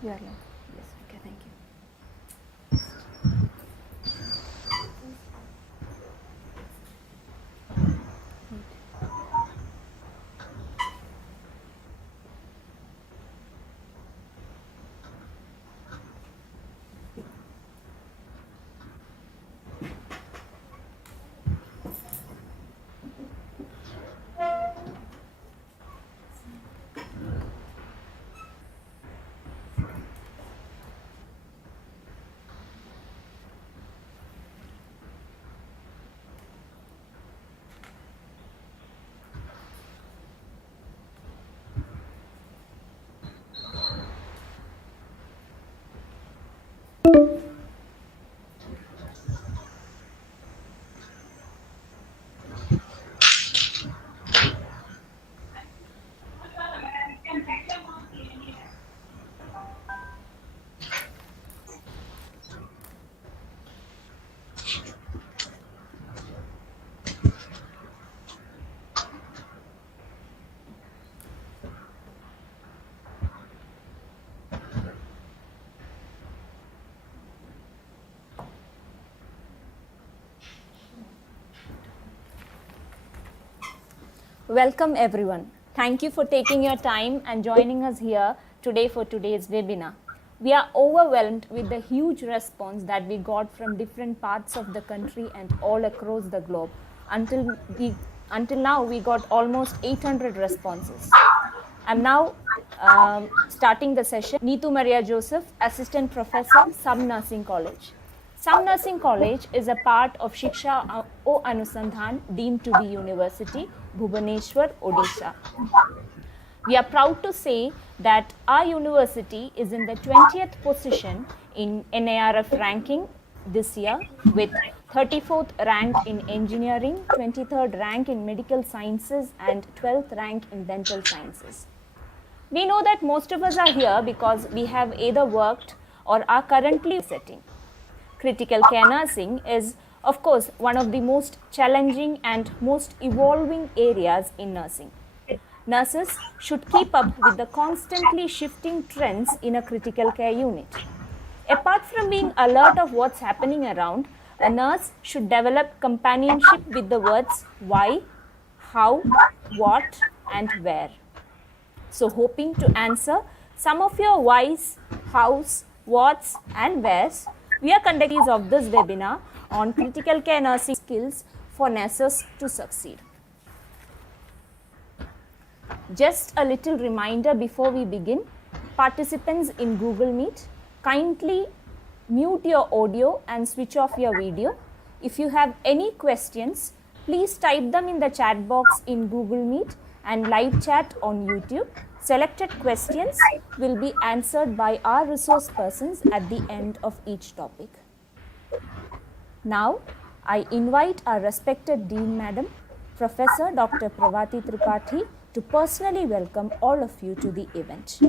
You are live. Yes. Okay. Thank you. Welcome everyone. Thank you for taking your time and joining us here today for today's webinar. We are overwhelmed with the huge response that we got from different parts of the country and all across the globe. Until now, we got almost 800 responses. I'm now starting the session. Neetu Maria Joseph, Assistant Professor, Some Nursing College. Some Nursing College is a part of SIKSHA O ANUSANDHAN, deemed to be University, Bhubaneswar, Odisha. We are proud to say that our university is in the 20th position in NARF ranking this year, with 34th rank in engineering, 23rd rank in medical sciences, and 12th rank in dental sciences. We know that most of us are here because we have either worked or are currently setting. Critical care nursing is, of course, one of the most challenging and most evolving areas in nursing. Nurses should keep up with the constantly shifting trends in a critical care unit. Apart from being alert of what's happening around, a nurse should develop companionship with the words why, how, what, and where. So, hoping to answer some of your whys, hows, whats, and wheres, we are conducting of this webinar on critical care nursing skills for nurses to succeed. Just a little reminder before we begin, participants in Google Meet, kindly mute your audio and switch off your video. If you have any questions, please type them in the chat box in Google Meet and live chat on YouTube. Selected questions will be answered by our resource persons at the end of each topic. Now, I invite our respected Dean Madam, Professor Dr. Pravati Tripathi, to personally welcome all of you to the event.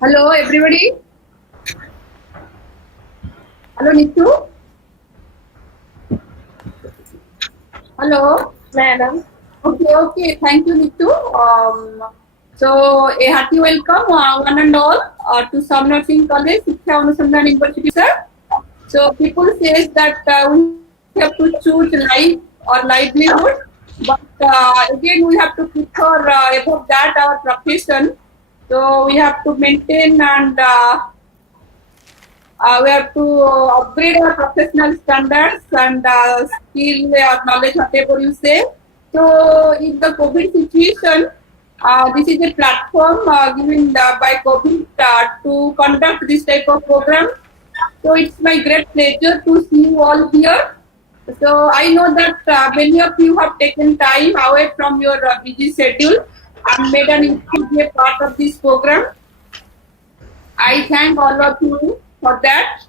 Hello, everybody. Hello, Nitu. Hello, Madam. Okay. Thank you, Nitu. So, a hearty welcome, one and all, to Some Nursing College, SIKSHA ANUSANDHAN University, sir. So, people says that we have to choose life or livelihood, but again, we have to prefer above that our profession. So, we have to maintain and we have to upgrade our professional standards and skill or knowledge, whatever you say. So, in the COVID situation, this is a platform given by COVID to conduct this type of program. So, it's my great pleasure to see you all here. So, I know that many of you have taken time away from your busy schedule and made an interest to be a part of this program. I thank all of you for that.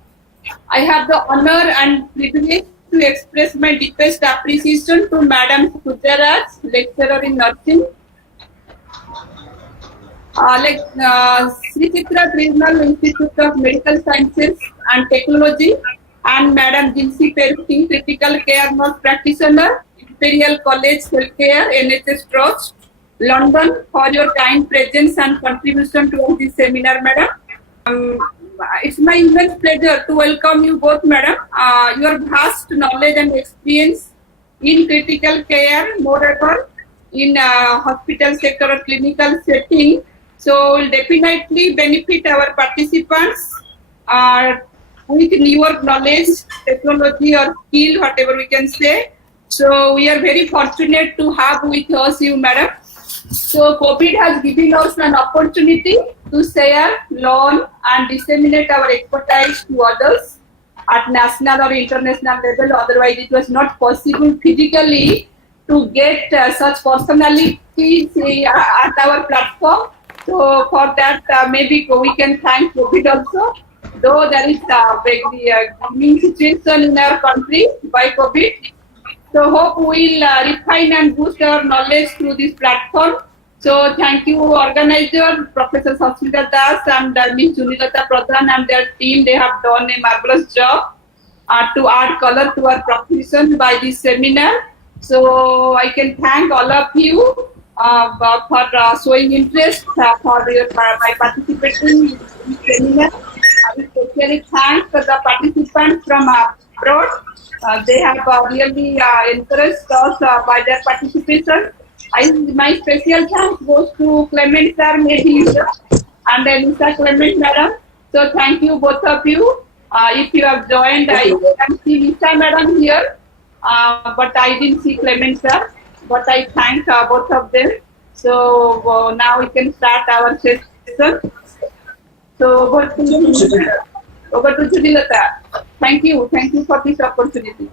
I have the honor and privilege to express my deepest appreciation to Madam Sujaraj, lecturer in nursing, Sri Chitra Regional Institute of Medical Sciences and Technology, and Madam Jinsi Peruti, critical care nurse practitioner, Imperial College Healthcare, NHS Trust, London, for your kind presence and contribution to this seminar, Madam. It's my immense pleasure to welcome you both, Madam. Your vast knowledge and experience in critical care, moreover, in hospital sector or clinical setting, so will definitely benefit our participants with newer knowledge, technology or skill, whatever we can say. So we are very fortunate to have with us you, Madam. So COVID has given us an opportunity to share, learn and disseminate our expertise to others at national or international level. Otherwise, it was not possible physically to get such personalities at our platform. So for that, maybe we can thank COVID also. Though there is a very gloomy situation in our country by COVID. So hope we will refine and boost our knowledge through this platform. So thank you, organizer, Professor Sasmita Das and Ms. Junilata Pradhan and their team. They have done a marvelous job to add color to our profession by this seminar. So I can thank all of you for showing interest by participating in this seminar. I will especially thank the participants from abroad. They have really encouraged us by their participation. My special thanks goes to Clement sir, maybe and Lisa Clement madam. So thank you both of you. If you have joined, I can see Lisa madam here, but I didn't see Clement sir. But I thank both of them. So now we can start our session. So over to Junilata. Thank you for this opportunity.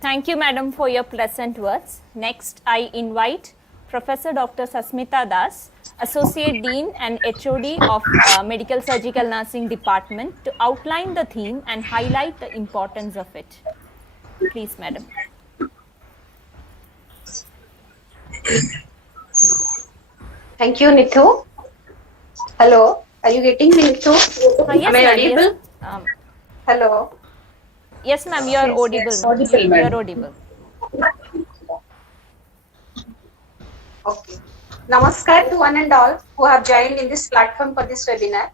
Thank you, Madam, for your pleasant words. Next, I invite Professor Dr. Sasmita Das, Associate Dean and HOD of Medical Surgical Nursing Department, to outline the theme and highlight the importance of it. Please, Madam. Thank you, Nithu. Hello, are you getting me, Nithu? Yes, am I audible? Yes. Hello. Yes, ma'am, you are audible. Yes, audible, you are audible. Okay. Namaskar to one and all who have joined in this platform for this webinar.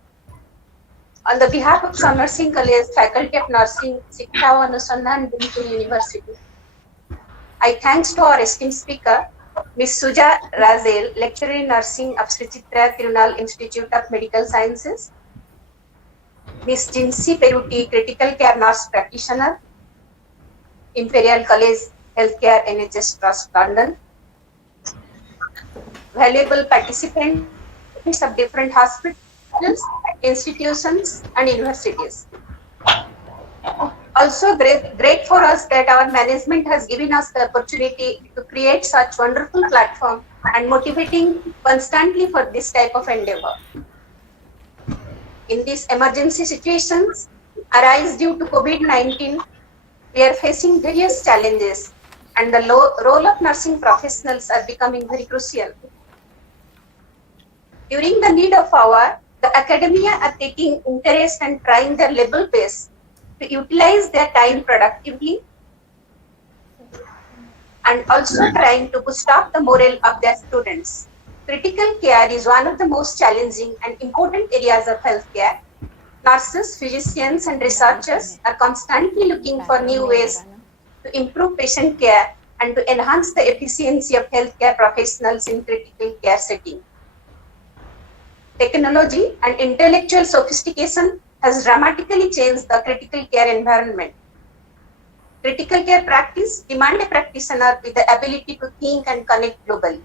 On the behalf of Some Nursing College, Faculty of Nursing, SIKSHA ANUSANDHAN, University, I thanks to our esteemed speaker, Ms. Suja Razel, Lecturer in Nursing of Sri Chitra Tirunal Institute of Medical Sciences, Ms. Jinsi Peruti, Critical Care Nurse Practitioner, Imperial College Healthcare, NHS Trust, London, valuable participants of different hospitals, institutions and universities. Also great for us that our management has given us the opportunity to create such wonderful platform and motivating constantly for this type of endeavor. In these emergency situations arise due to COVID-19, we are facing various challenges and the role of nursing professionals are becoming very crucial. During the need of hour, the academia are taking interest and trying their level best to utilize their time productively and also trying to boost up the morale of their students. Critical care is one of the most challenging and important areas of healthcare. Nurses, physicians, and researchers are constantly looking for new ways to improve patient care and to enhance the efficiency of healthcare professionals in critical care setting. Technology and intellectual sophistication has dramatically changed the critical care environment. Critical care practice demands a practitioner with the ability to think and connect globally.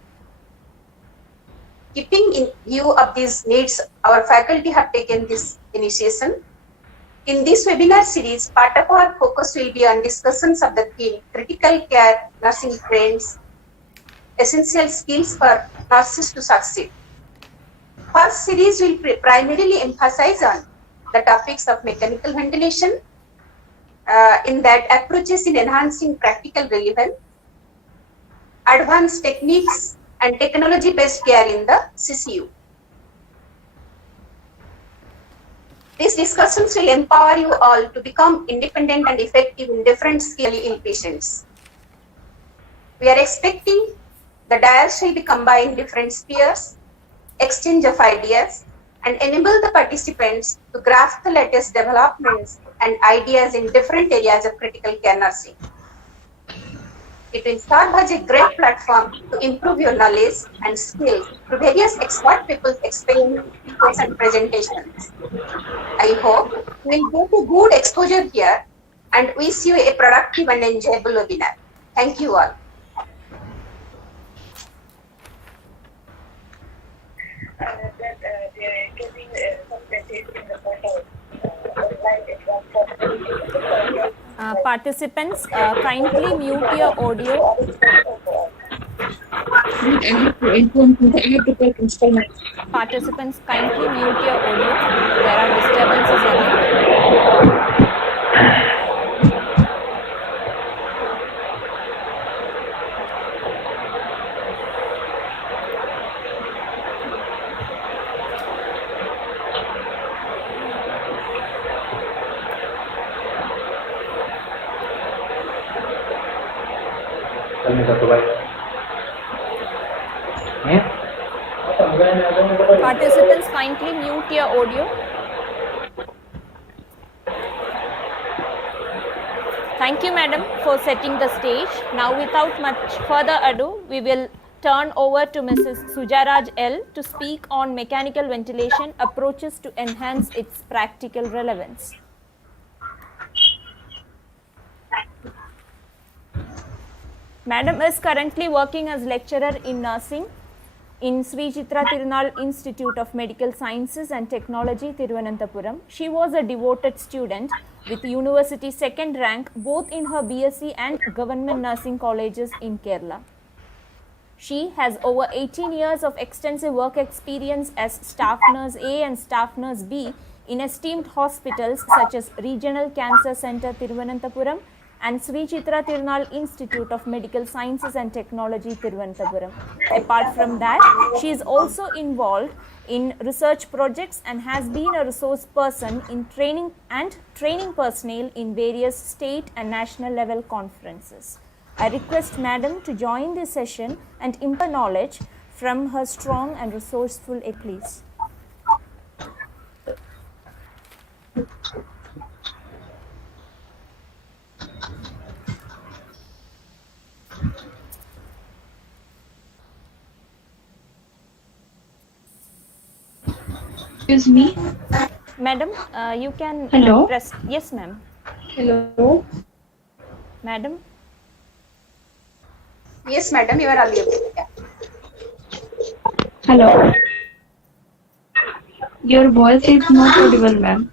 Keeping in view of these needs, our faculty have taken this initiation. In this webinar series, part of our focus will be on discussions of the theme Critical Care Nursing Trends, Essential Skills for Nurses to Succeed. First series will primarily emphasize on the topics of mechanical ventilation, in that approaches in enhancing practical relevance, advanced techniques and technology-based care in the CCU. These discussions will empower you all to become independent and effective in different skills in patients. We are expecting the dais will be combined different spheres, exchange of ideas, and enable the participants to grasp the latest developments and ideas in different areas of critical care nursing. It will serve as a great platform to improve your knowledge and skills through various expert people's experiments and presentations. I hope you will get a good exposure here and wish you a productive and enjoyable webinar. Thank you all. Participants, kindly mute your audio. Participants, kindly mute your audio. There are disturbances around. Participants, kindly mute your audio. Thank you, madam, for setting the stage. Now, without much further ado, we will turn over to Mrs. Sujaraj L. to speak on mechanical ventilation approaches to enhance its practical relevance. Madam is currently working as lecturer in nursing in Sri Chitra Tirunal Institute of Medical Sciences and Technology, Thiruvananthapuram. She was a devoted student with university second rank both in her BSc and government nursing colleges in Kerala. She has over 18 years of extensive work experience as staff nurse A and staff nurse B in esteemed hospitals such as Regional Cancer Center, Thiruvananthapuram, and Sri Chitra Tirunal Institute of Medical Sciences and Technology, Thiruvananthapuram. Apart from that, she is also involved in research projects and has been a resource person in training personnel in various state and national level conferences. I request Madam to join this session and impart knowledge from her strong and resourceful please. Excuse me. Madam, you can Hello. press. Yes, ma'am. Hello. Madam. Yes, madam, you are audible. Yeah. Hello. Your voice is not audible, ma'am.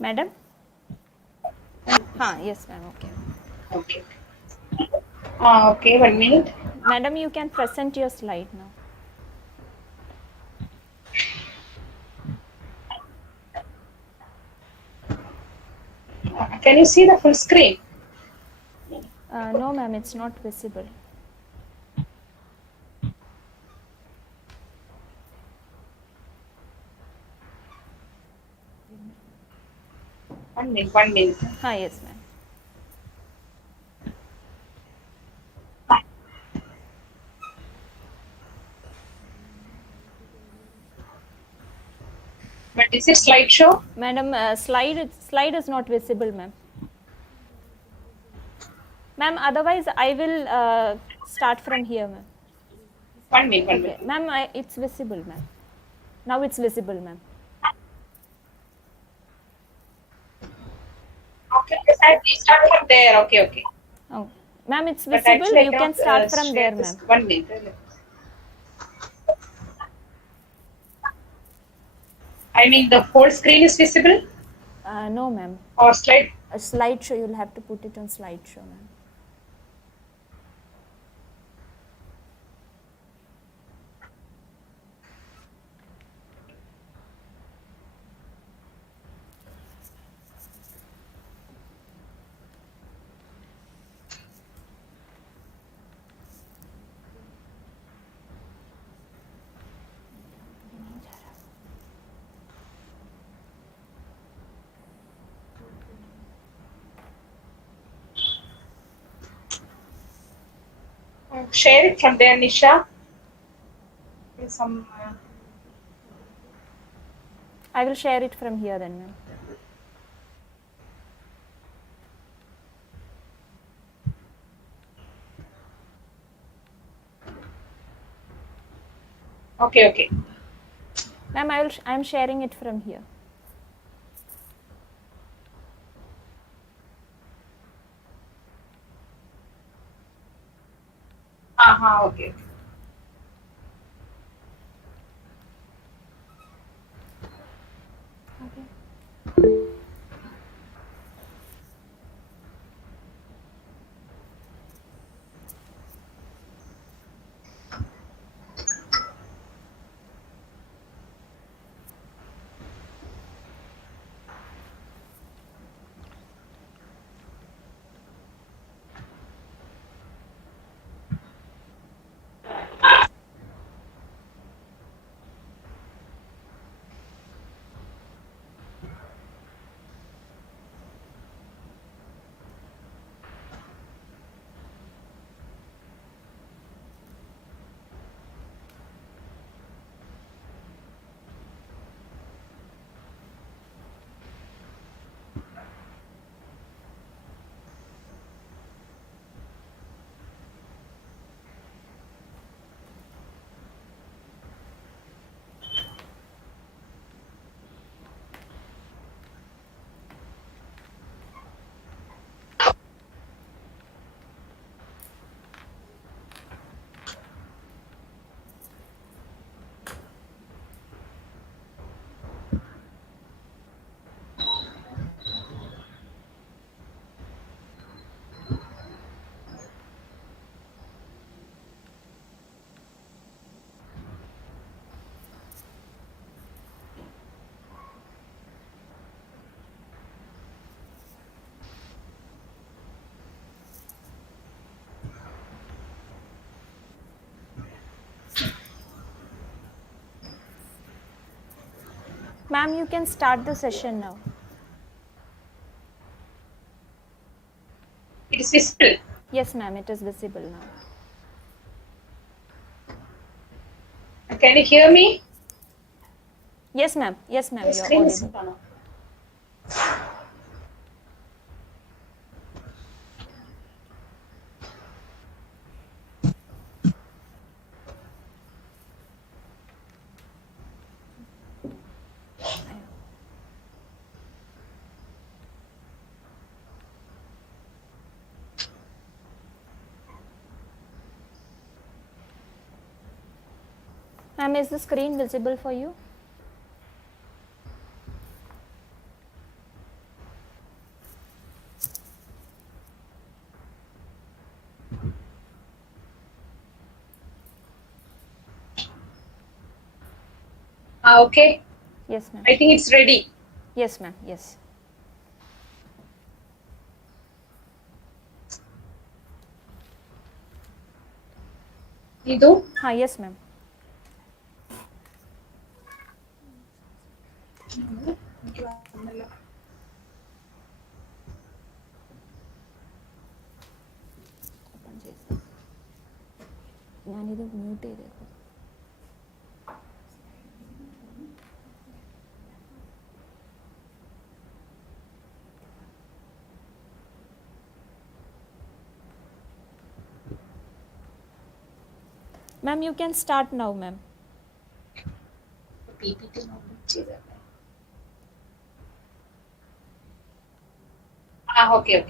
Madam? Yes, ma'am. Okay. Okay. Okay, 1 minute. Madam, you can present your slide now. Can you see the full screen? No, ma'am, it's not visible. One minute. Yes, ma'am. But is it slideshow? Madam, slide is not visible, ma'am. Ma'am, otherwise I will start from here, ma'am. 1 minute, 1 Okay, minute. ma'am, it's visible, ma'am. Now it's visible, ma'am. Okay, yes, I start from there. Okay. Oh, ma'am, it's But visible. actually, I You can cannot, start from share there, this. ma'am. 1 minute. I mean, the whole screen is visible No, ma'am. or slide? A slideshow, you'll have to put it on slideshow, ma'am. Share it from there, Nisha. I will share it from here then, ma'am. Okay. Ma'am, I am sharing it from here. Okay. Ma'am, you can start the session now. It is visible. Yes, ma'am, it is visible now. Can you hear me? Yes, ma'am. Yes, ma'am, The you're screen is audible. Ma'am, is the screen visible for you? Okay. Yes, ma'am. I think it's ready. Yes, ma'am. Yes. Nidu? Yes, ma'am. ഞാനിത് mute ചെയ്തേക്കും. Ma'am, you can start now, ma'am. PPT ചെയ്തല്ലേ? Okay.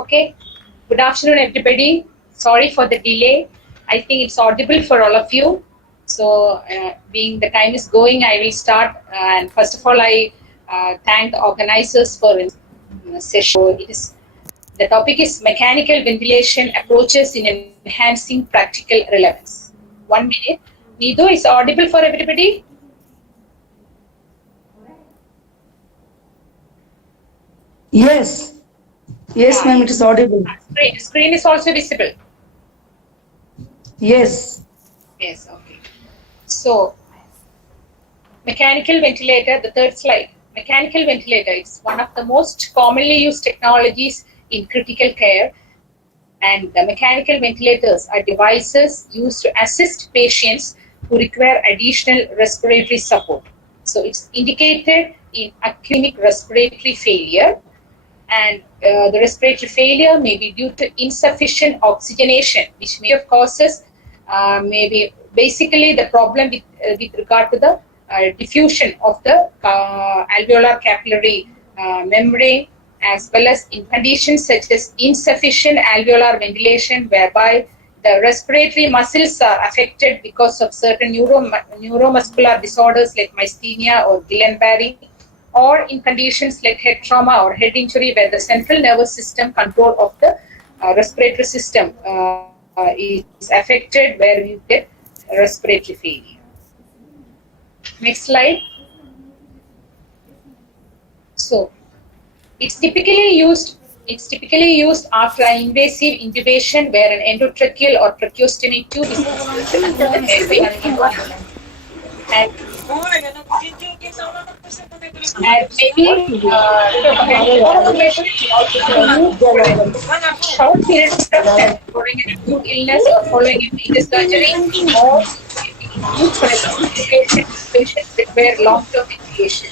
Okay. Good afternoon, everybody. Sorry for the delay. I think it's audible for all of you. So, being the time is going, I will start. And first of all, I thank the organizers for the session. The topic is mechanical ventilation approaches in enhancing practical relevance. 1 minute. Nidu, is audible for everybody? Yes. Yes, ma'am, it is audible. Screen is also visible. Yes. Yes, okay. So, mechanical ventilator, the third slide. Mechanical ventilator is one of the most commonly used technologies in critical care, and the mechanical ventilators are devices used to assist patients who require additional respiratory support. So, it's indicated in acute respiratory failure, and the respiratory failure may be due to insufficient oxygenation, which may have causes maybe basically the problem with regard to the diffusion of the alveolar capillary membrane, as well as in conditions such as insufficient alveolar ventilation, whereby the respiratory muscles are affected because of certain neuromuscular disorders like myasthenia or Guillain-Barré, or in conditions like head trauma or head injury, where the central nervous system control of the respiratory system is affected, where you get respiratory failure. Next slide. So, it's typically used after an invasive intubation where an endotracheal or tracheostomy tube is inserted into the airway, and maybe short period of time following an acute illness or following a major surgery, or used for patients require long-term ventilation.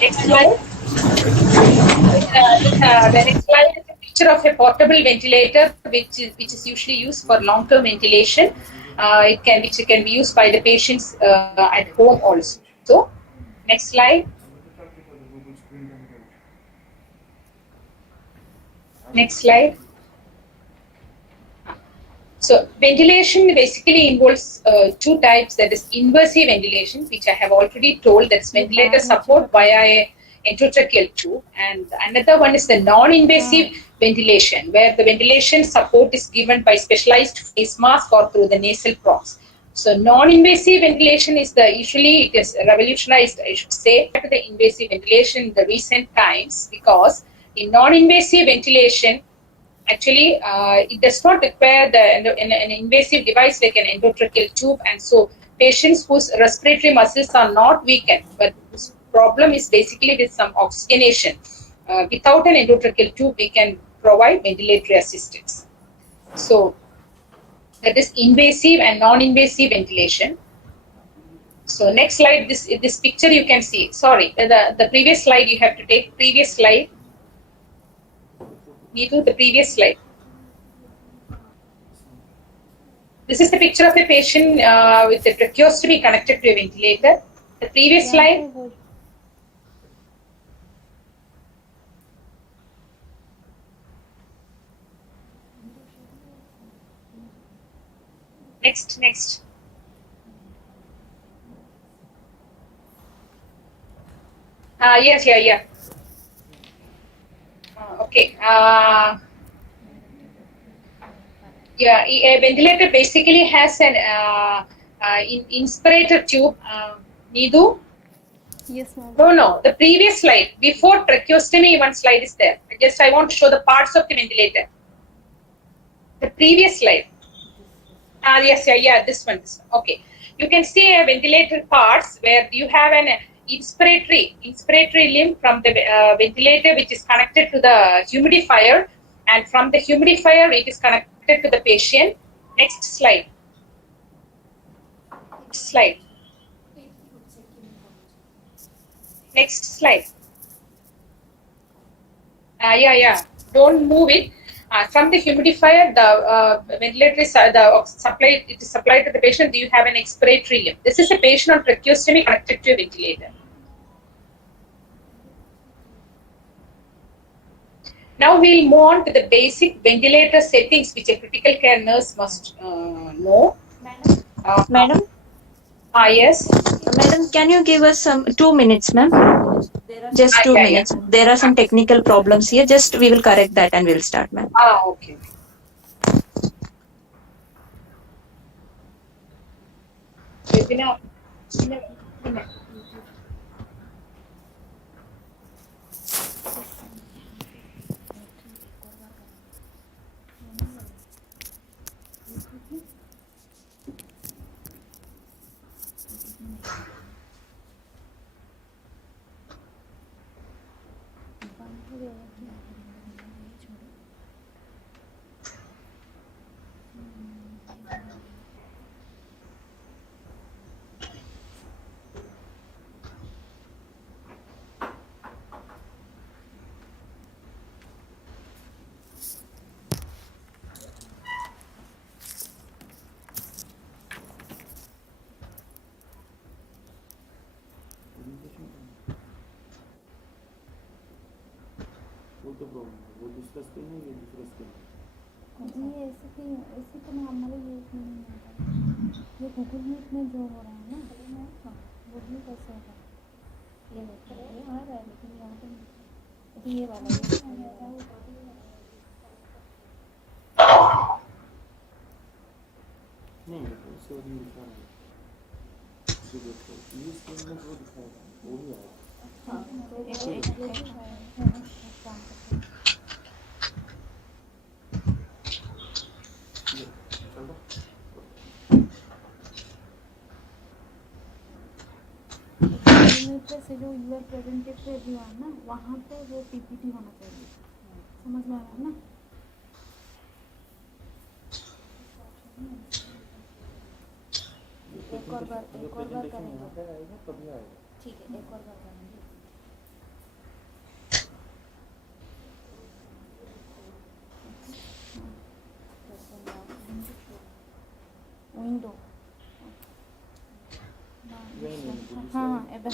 Next slide. The next slide is a picture of a portable ventilator, which is usually used for long-term ventilation. It can be used by the patients at home also. Next slide. Next slide. So, ventilation basically involves two types. That is invasive ventilation, which I have already told. That's ventilator support via a endotracheal tube, and another one is the non-invasive ventilation, where the ventilation support is given by specialized face mask or through the nasal props. So, non-invasive ventilation is usually it is revolutionized, I should say, to the invasive ventilation in the recent times, because in non-invasive ventilation, actually, it does not require an invasive device like an endotracheal tube, and so patients whose respiratory muscles are not weakened, but whose problem is basically with some oxygenation, without an endotracheal tube, we can provide ventilatory assistance. So, that is invasive and non-invasive ventilation. So, next slide, this picture you can see. Sorry, the previous slide you have to take. Previous slide. Neetu, the previous slide. This is the picture of a patient with a tracheostomy connected to a ventilator. The previous slide. Next. Yes, yeah. Okay. Yeah, a ventilator basically has an inspirator tube. Needu? Yes, ma'am. No. The previous slide, before tracheostomy, one slide is there. I want to show the parts of the ventilator. The previous slide. Yes, yeah, this one. Okay. You can see a ventilator parts where you have an inspiratory limb from the ventilator, which is connected to the humidifier, and from the humidifier it is connected to the patient. Next slide. Next slide. Yeah. Don't move it. From the humidifier, the ventilator is supplied. It is supplied to the patient. You have an expiratory limb. This is a patient on tracheostomy connected to a ventilator. Now we'll move on to the basic ventilator settings, which a critical care nurse must know. Madam, Yes. madam, can you give us some 2 minutes, ma'am? Just 2 minutes. Yeah. There are some technical problems here. Just we will correct that and we'll start, ma'am. Okay. Webinar. वो दूसरा screen है, ये दूसरा screen है। ये ऐसे तो normally use नहीं होता। ये गूगल मीट में जो हो रहा है ना, वो भी कैसे होगा? ये देखो, ये आ रहा है लेकिन यहाँ पे नहीं। ये वाला नहीं, उससे वो नहीं दिखा रहा है। जो देखो, ये स्क्रीन में जो दिखाएगा वो भी आएगा। हाँ, से जो यूआर प्रेजेंटेड पे एवरीवन ना, वहाँ पे वो पीपीटी होना चाहिए। समझ में आ रहा है ना? एक और बार करेंगे। ठीक है, एक और बार करेंगे। विंडो। हाँ, एबे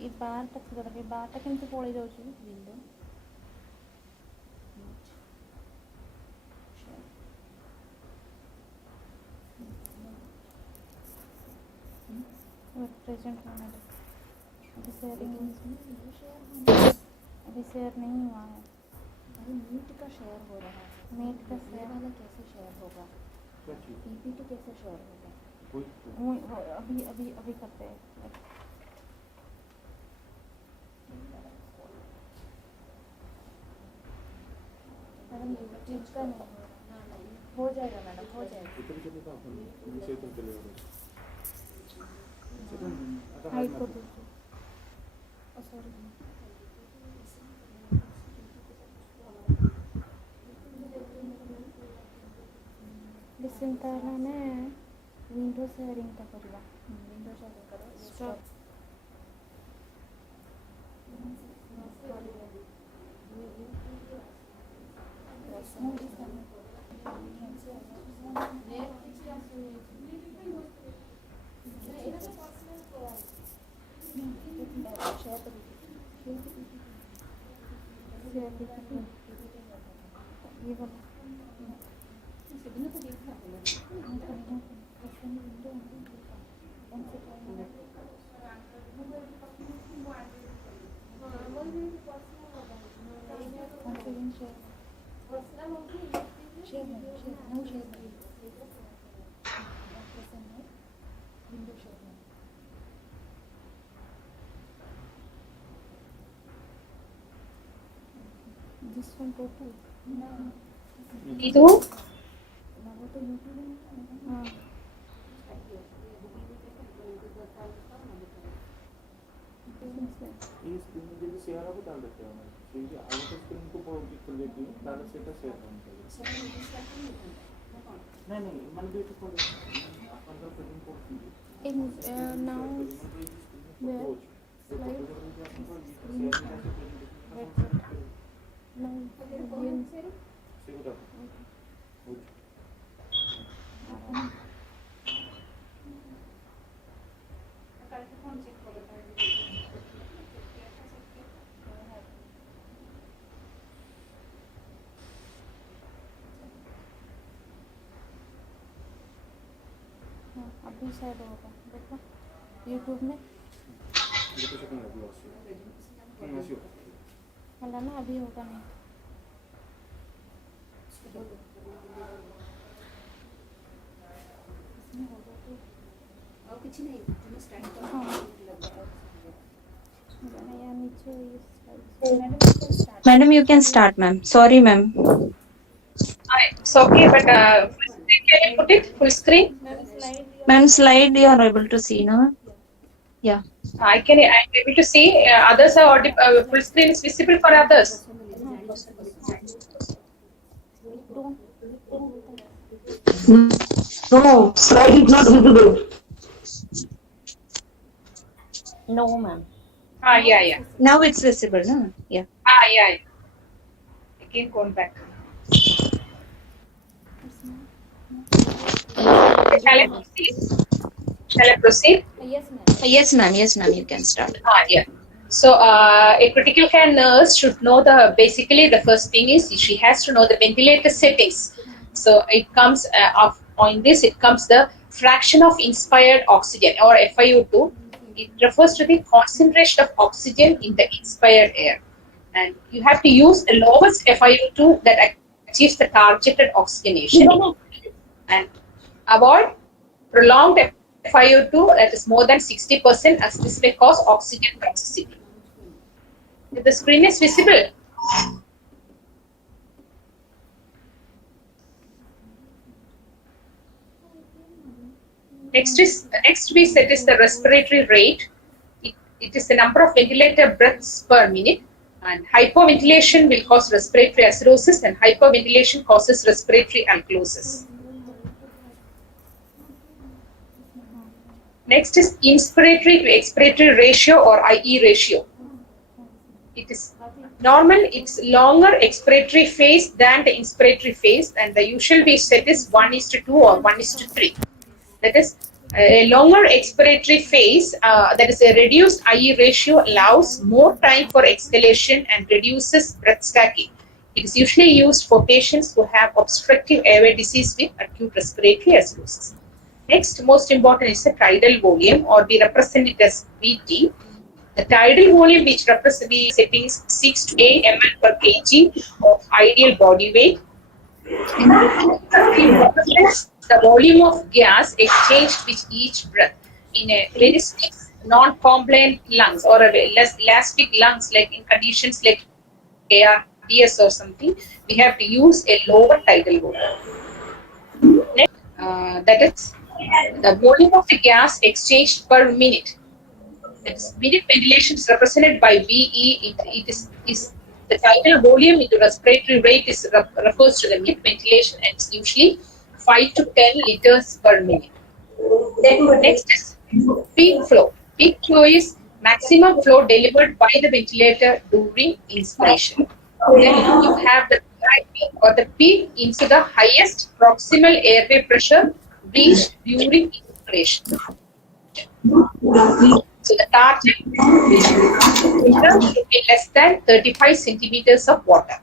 ये बार तक एमती पड़े जाऊँ विंडो। प्रेजेंट होने दो। अभी शेयर नहीं हुआ है। अरे मीट का शेयर हो रहा है। मीट का शेयर वाला कैसे शेयर होगा? पीपीटी कैसे शेयर होगा? अभी करते हैं। मैडम यूट्यूब का नहीं हो जाएगा मैडम, हो जाएगा। हाइड कर दीजिए। सॉरी चिंता विंडो शेयरिंग करवा। विंडो शेयरिंग करो। ಇದು ಈ ಸ್ಕ್ರೀನ್ যদি শেয়ার হবে তাহলে দেখতে হবে সেই যে আরেকটা স্ক্রিন উপর একটু দেখি তাহলে সেটা শেয়ার করতে হবে না না মানে দুটো করে আপনারা প্রেজেন্ট করতে now where slide সেগুলো अभी शायद होगा देखो यूट्यूब में যেটা সেকেন্ড লাগলো আছে আসিও हला ना अभी होगा नहीं Madam, you can start, ma'am. Sorry, ma'am. it's okay, but full screen, can you put it full screen? Ma'am, slide you are able to see, no? Yeah. I'm able to see. Others are full screen is visible for others. No, slide is not visible. no ma'am Yeah. Now it's visible, no? Yeah. Yeah. Again, going back. Shall I proceed? yes ma'am Yes, ma'am. Yes, ma'am. You can start. Yeah. So a critical care nurse should know basically the first thing is she has to know the ventilator settings. So it comes it comes the fraction of inspired oxygen or FiO2. It refers to the concentration of oxygen in the inspired air. And you have to use the lowest FiO2 that achieves the targeted oxygenation. And avoid prolonged FiO2 that is more than 60% as this may cause oxygen toxicity. If the screen is visible. Next we set is the respiratory rate. It is the number of ventilator breaths per minute. And hypoventilation will cause respiratory acidosis and hyperventilation causes respiratory alkalosis. Next is inspiratory to expiratory ratio or IE ratio. It is normal, it's longer expiratory phase than the inspiratory phase, and the usual we set is 1:2 or 1:3. That is a longer expiratory phase, that is a reduced IE ratio allows more time for exhalation and reduces breath stacking. It is usually used for patients who have obstructive airway disease with acute respiratory acidosis. Next, most important is the tidal volume, or we represent it as VT. The tidal volume which represents the setting is 6 to 8 ml per kg of ideal body weight. It represents the volume of gas exchanged with each breath. In a very stiff, non-compliant lungs or a less elastic lungs, like in conditions like ARDS or something, we have to use a lower tidal volume. Next, that is the volume of the gas exchanged per minute. That's minute ventilation is represented by VE. It is the tidal volume into respiratory rate is refers to the minute ventilation, and it's usually 5 to 10 liters per minute. Then next is peak flow. Peak flow is maximum flow delivered by the ventilator during inspiration. Then you have the peak or the peak into the highest proximal airway pressure reached during inspiration. So the target should be less than 35 centimeters of water.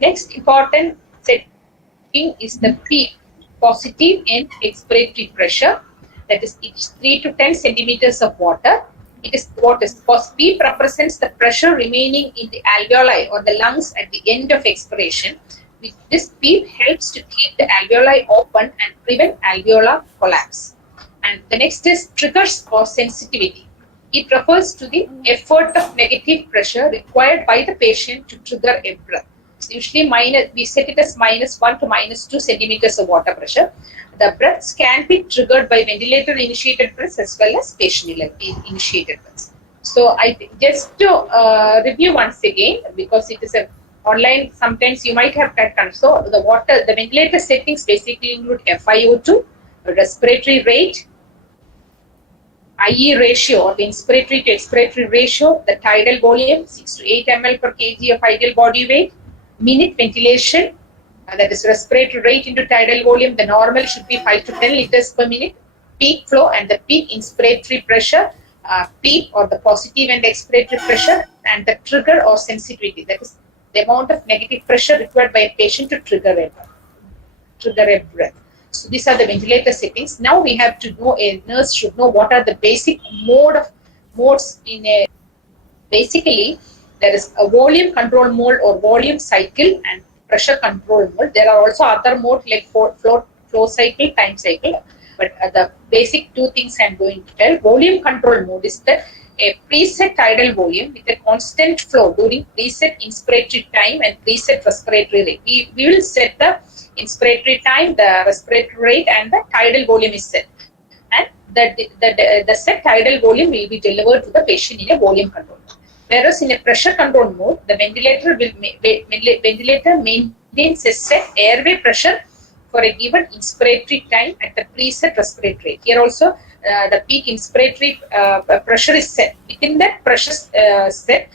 Next important setting is the peak, positive and expiratory pressure. That is, it's 3 to 10 centimeters of water. It is what is PEEP represents the pressure remaining in the alveoli or the lungs at the end of expiration. With this PEEP helps to keep the alveoli open and prevent alveolar collapse. And the next is triggers or sensitivity. It refers to the effort of negative pressure required by the patient to trigger a breath. So usually we set it as -1 to -2 centimeters of water pressure. The breaths can be triggered by ventilator initiated breaths as well as patient initiated breaths. So just to review once again, because it is a online, sometimes you might have that. So the ventilator settings basically include FiO2, respiratory rate, IE ratio or the inspiratory to expiratory ratio, the tidal volume 6 to 8 ml per kg of ideal body weight, minute ventilation, that is respiratory rate into tidal volume. The normal should be 5 to 10 liters per minute, peak flow and the peak inspiratory pressure, PEEP or the positive and expiratory pressure, and the trigger or sensitivity, that is the amount of negative pressure required by a patient to trigger a breath. So these are the ventilator settings. Now we have to know, a nurse should know what are the basic modes in a, basically there is a volume control mode or volume cycle and pressure control mode. There are also other modes like flow cycle, time cycle. But the basic two things I am going to tell. Volume control mode is a preset tidal volume with a constant flow during preset inspiratory time and preset respiratory rate. We will set the inspiratory time, the respiratory rate, and the tidal volume is set. And the set tidal volume will be delivered to the patient in a volume control mode. Whereas in a pressure control mode, the ventilator maintains a set airway pressure for a given inspiratory time at the preset respiratory rate. Here also, the peak inspiratory pressure is set. Within that pressure set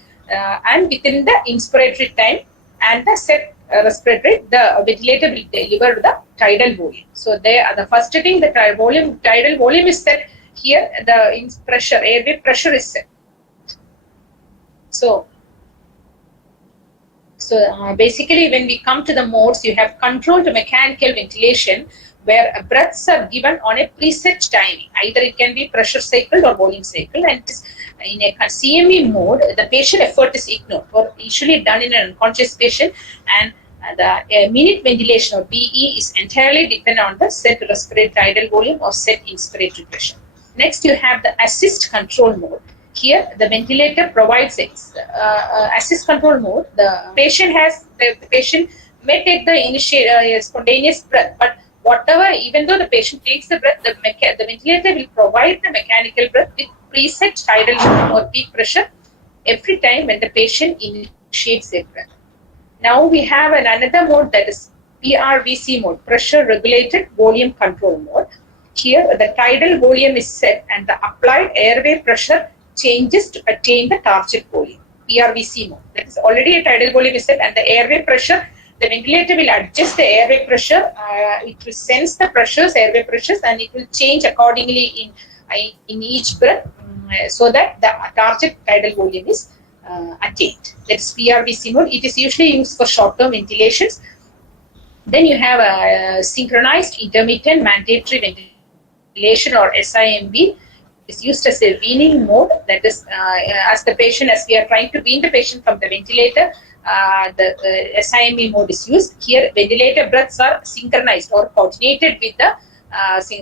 and within the inspiratory time and the set respiratory rate, the ventilator will deliver the tidal volume. So the first thing, the tidal volume is set. Here, the airway pressure is set. So basically, when we come to the modes, you have controlled mechanical ventilation, where breaths are given on a preset timing. Either it can be pressure cycle or volume cycle, and in a CME mode, the patient effort is ignored or usually done in an unconscious patient, and the minute ventilation or BE is entirely dependent on the set respiratory tidal volume or set inspiratory pressure. Next, you have the assist control mode. Here, the ventilator provides assist control mode. The patient may take the spontaneous breath, but even though the patient takes the breath, the ventilator will provide the mechanical breath with preset tidal volume or peak pressure every time when the patient initiates a breath. Now we have another mode, that is PRVC mode, pressure regulated volume control mode. Here, the tidal volume is set and the applied airway pressure changes to attain the target volume. PRVC mode. That is, already a tidal volume is set and the airway pressure, the ventilator will adjust the airway pressure. It will sense the airway pressures, and it will change accordingly in each breath so that the target tidal volume is attained. That is PRVC mode. It is usually used for short-term ventilations. Then you have a synchronized intermittent mandatory ventilation or SIMV. Is used as a weaning mode. That is, as we are trying to wean the patient from the ventilator, the SIMV mode is used. Here, ventilator breaths are synchronized or coordinated with the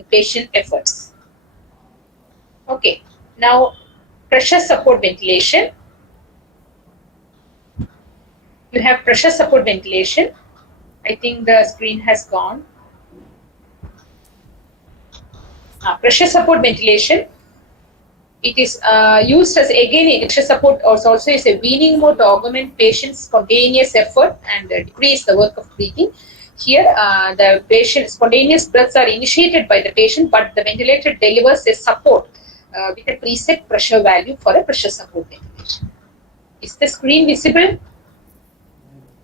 patient efforts. Okay, now pressure support ventilation. You have pressure support ventilation. I think the screen has gone. Pressure support ventilation. It is used as, again, pressure support also is a weaning mode to augment patient's spontaneous effort and decrease the work of breathing. Here, the patient's spontaneous breaths are initiated by the patient, but the ventilator delivers a support with a preset pressure value for a pressure support ventilation. Is the screen visible?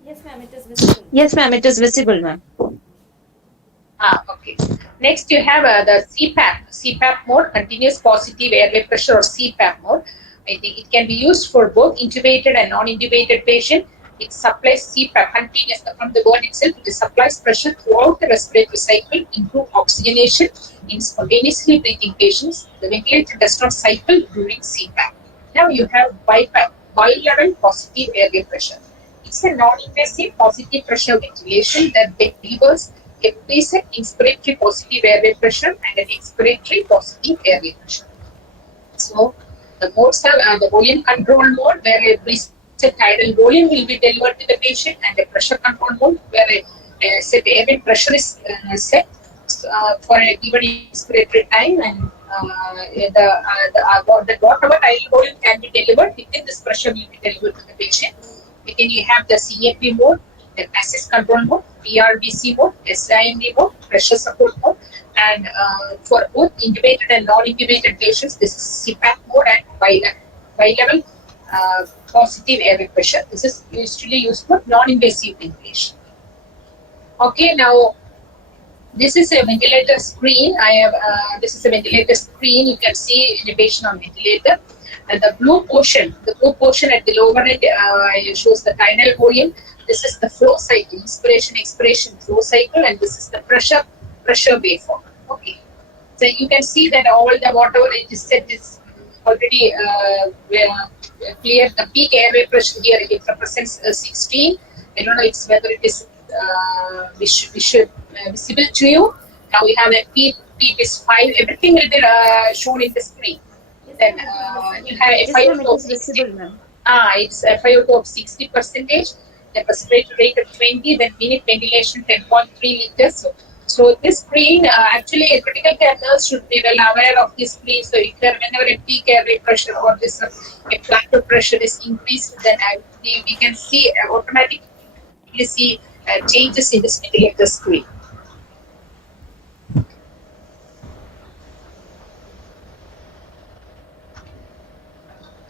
Yes, ma'am, it is visible. Yes, ma'am, it is visible, ma'am. Okay. Next, you have the CPAP mode, continuous positive airway pressure, or CPAP mode. I think it can be used for both intubated and non-intubated patient. It supplies CPAP continuous from the body itself. It supplies pressure throughout the respiratory cycle, improve oxygenation in spontaneously breathing patients. The ventilator does not cycle during CPAP. Now you have BiPAP, bi-level positive airway pressure. It's a non-invasive positive pressure ventilation that delivers a preset inspiratory positive airway pressure and an expiratory positive airway pressure. So the modes are the volume control mode, where a preset tidal volume will be delivered to the patient, and the pressure control mode, where a set airway pressure is set for a given inspiratory time, and the whatever tidal volume can be delivered within this pressure will be delivered to the patient. Again, you have the CAP mode, the assist control mode, PRBC mode, SIMD mode, pressure support mode, and for both intubated and non-intubated patients, this is CPAP mode and bi-level positive airway pressure. This is usually used for non-invasive ventilation. Okay, now this is a ventilator screen. This is a ventilator screen. You can see in a patient on ventilator. And the blue portion at the lower end shows the tidal volume. This is the flow cycle, inspiration, expiration flow cycle, and this is the pressure waveform. Okay, so you can see that all the whatever it is set is already clear. The peak airway pressure here, it represents 16. I don't know whether it is visible to you. Now we have a peak is 5. Everything will be shown in the screen. Then you have a FiO2 of 60. It's a FiO2 of 60%. The respiratory rate of 20. Then minute ventilation 10.3 liters. So this screen, actually, a critical care nurse should be well aware of this screen. So if whenever a peak airway pressure or this a plateau pressure is increased, then we can see automatically see changes in this ventilator screen.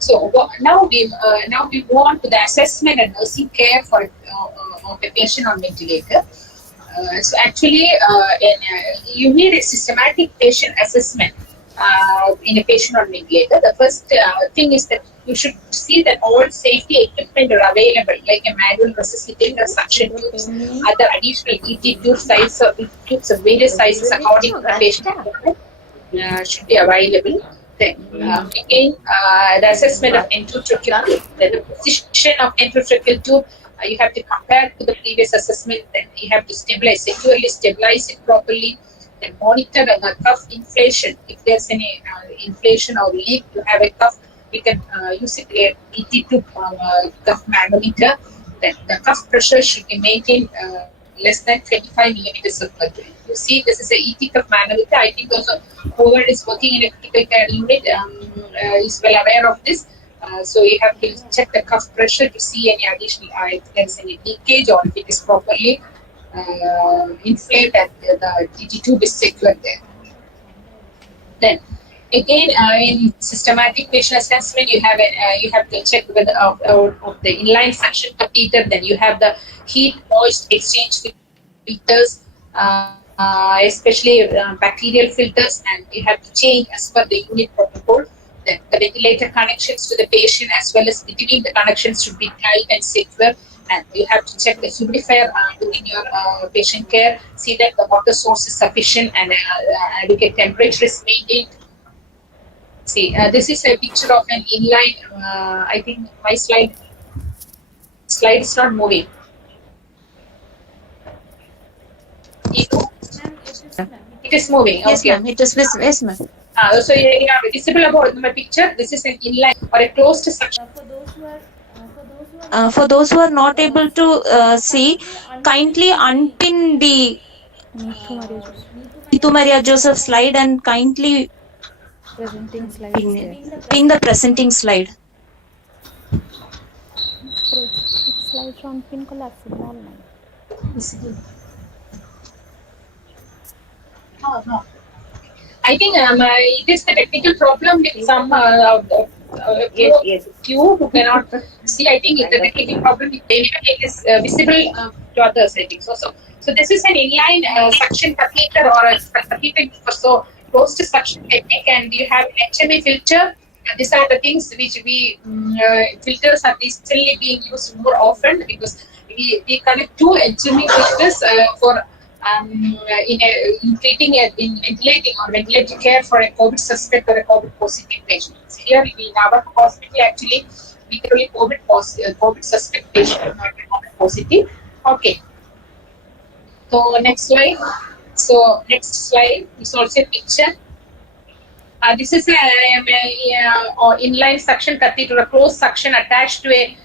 So now we move on to the assessment and nursing care for a patient on ventilator. So actually, you need a systematic patient assessment in a patient on ventilator. The first thing is that you should see that all safety equipment are available, like a manual resuscitator, suction tubes, other additional ET tubes of various sizes according to the patient should be available. Then again, the assessment of endotracheal, the position of endotracheal tube, you have to compare to the previous assessment. Then you have to securely stabilize it properly. Then monitor the cuff inflation. If there's any inflation or leak, you have a cuff, you can use it ET tube cuff manometer. Then the cuff pressure should be maintained less than 25 millimeters of mercury. You see, this is a ET cuff manometer. I think also whoever is working in a critical care unit is well aware of this. So you have to check the cuff pressure to see any additional, if there is any leakage or if it is properly inflated and the ET tube is secure there. Then again, in systematic patient assessment, you have to check whether of the inline suction catheter. Then you have the heat moist exchange filters, especially bacterial filters, and you have to change as per the unit protocol. Then the ventilator connections to the patient as well as between the connections should be tight and secure. And you have to check the humidifier during your patient care. See that the water source is sufficient and adequate temperature is maintained. See, this is a picture of an inline. I think my slide is not moving. It is moving. Yes, Okay. ma'am. It is visible. Yes, ma'am. So you have visible about my picture. This is an inline or a closed suction. For those who are not able to see, kindly unpin the Neetu Maria Joseph slide and kindly Presenting slides pin there. the presenting slide. Slides on pin collapsible online. No. I think it is the technical problem with some few who cannot see. I think it's the technical problem. It is visible to others, I think. So this is an inline suction catheter or a catheter for closed suction technique, and you have an HME filter. These are the things which we filters are recently being used more often, because we connect two HME filters for in treating in ventilating or ventilator care for a COVID suspect or a COVID positive patient. Here in our hospital, actually, we do a COVID suspect patient, not a COVID positive. Okay. So next slide. So next slide is also a picture. This is a inline suction catheter, a closed suction attached to a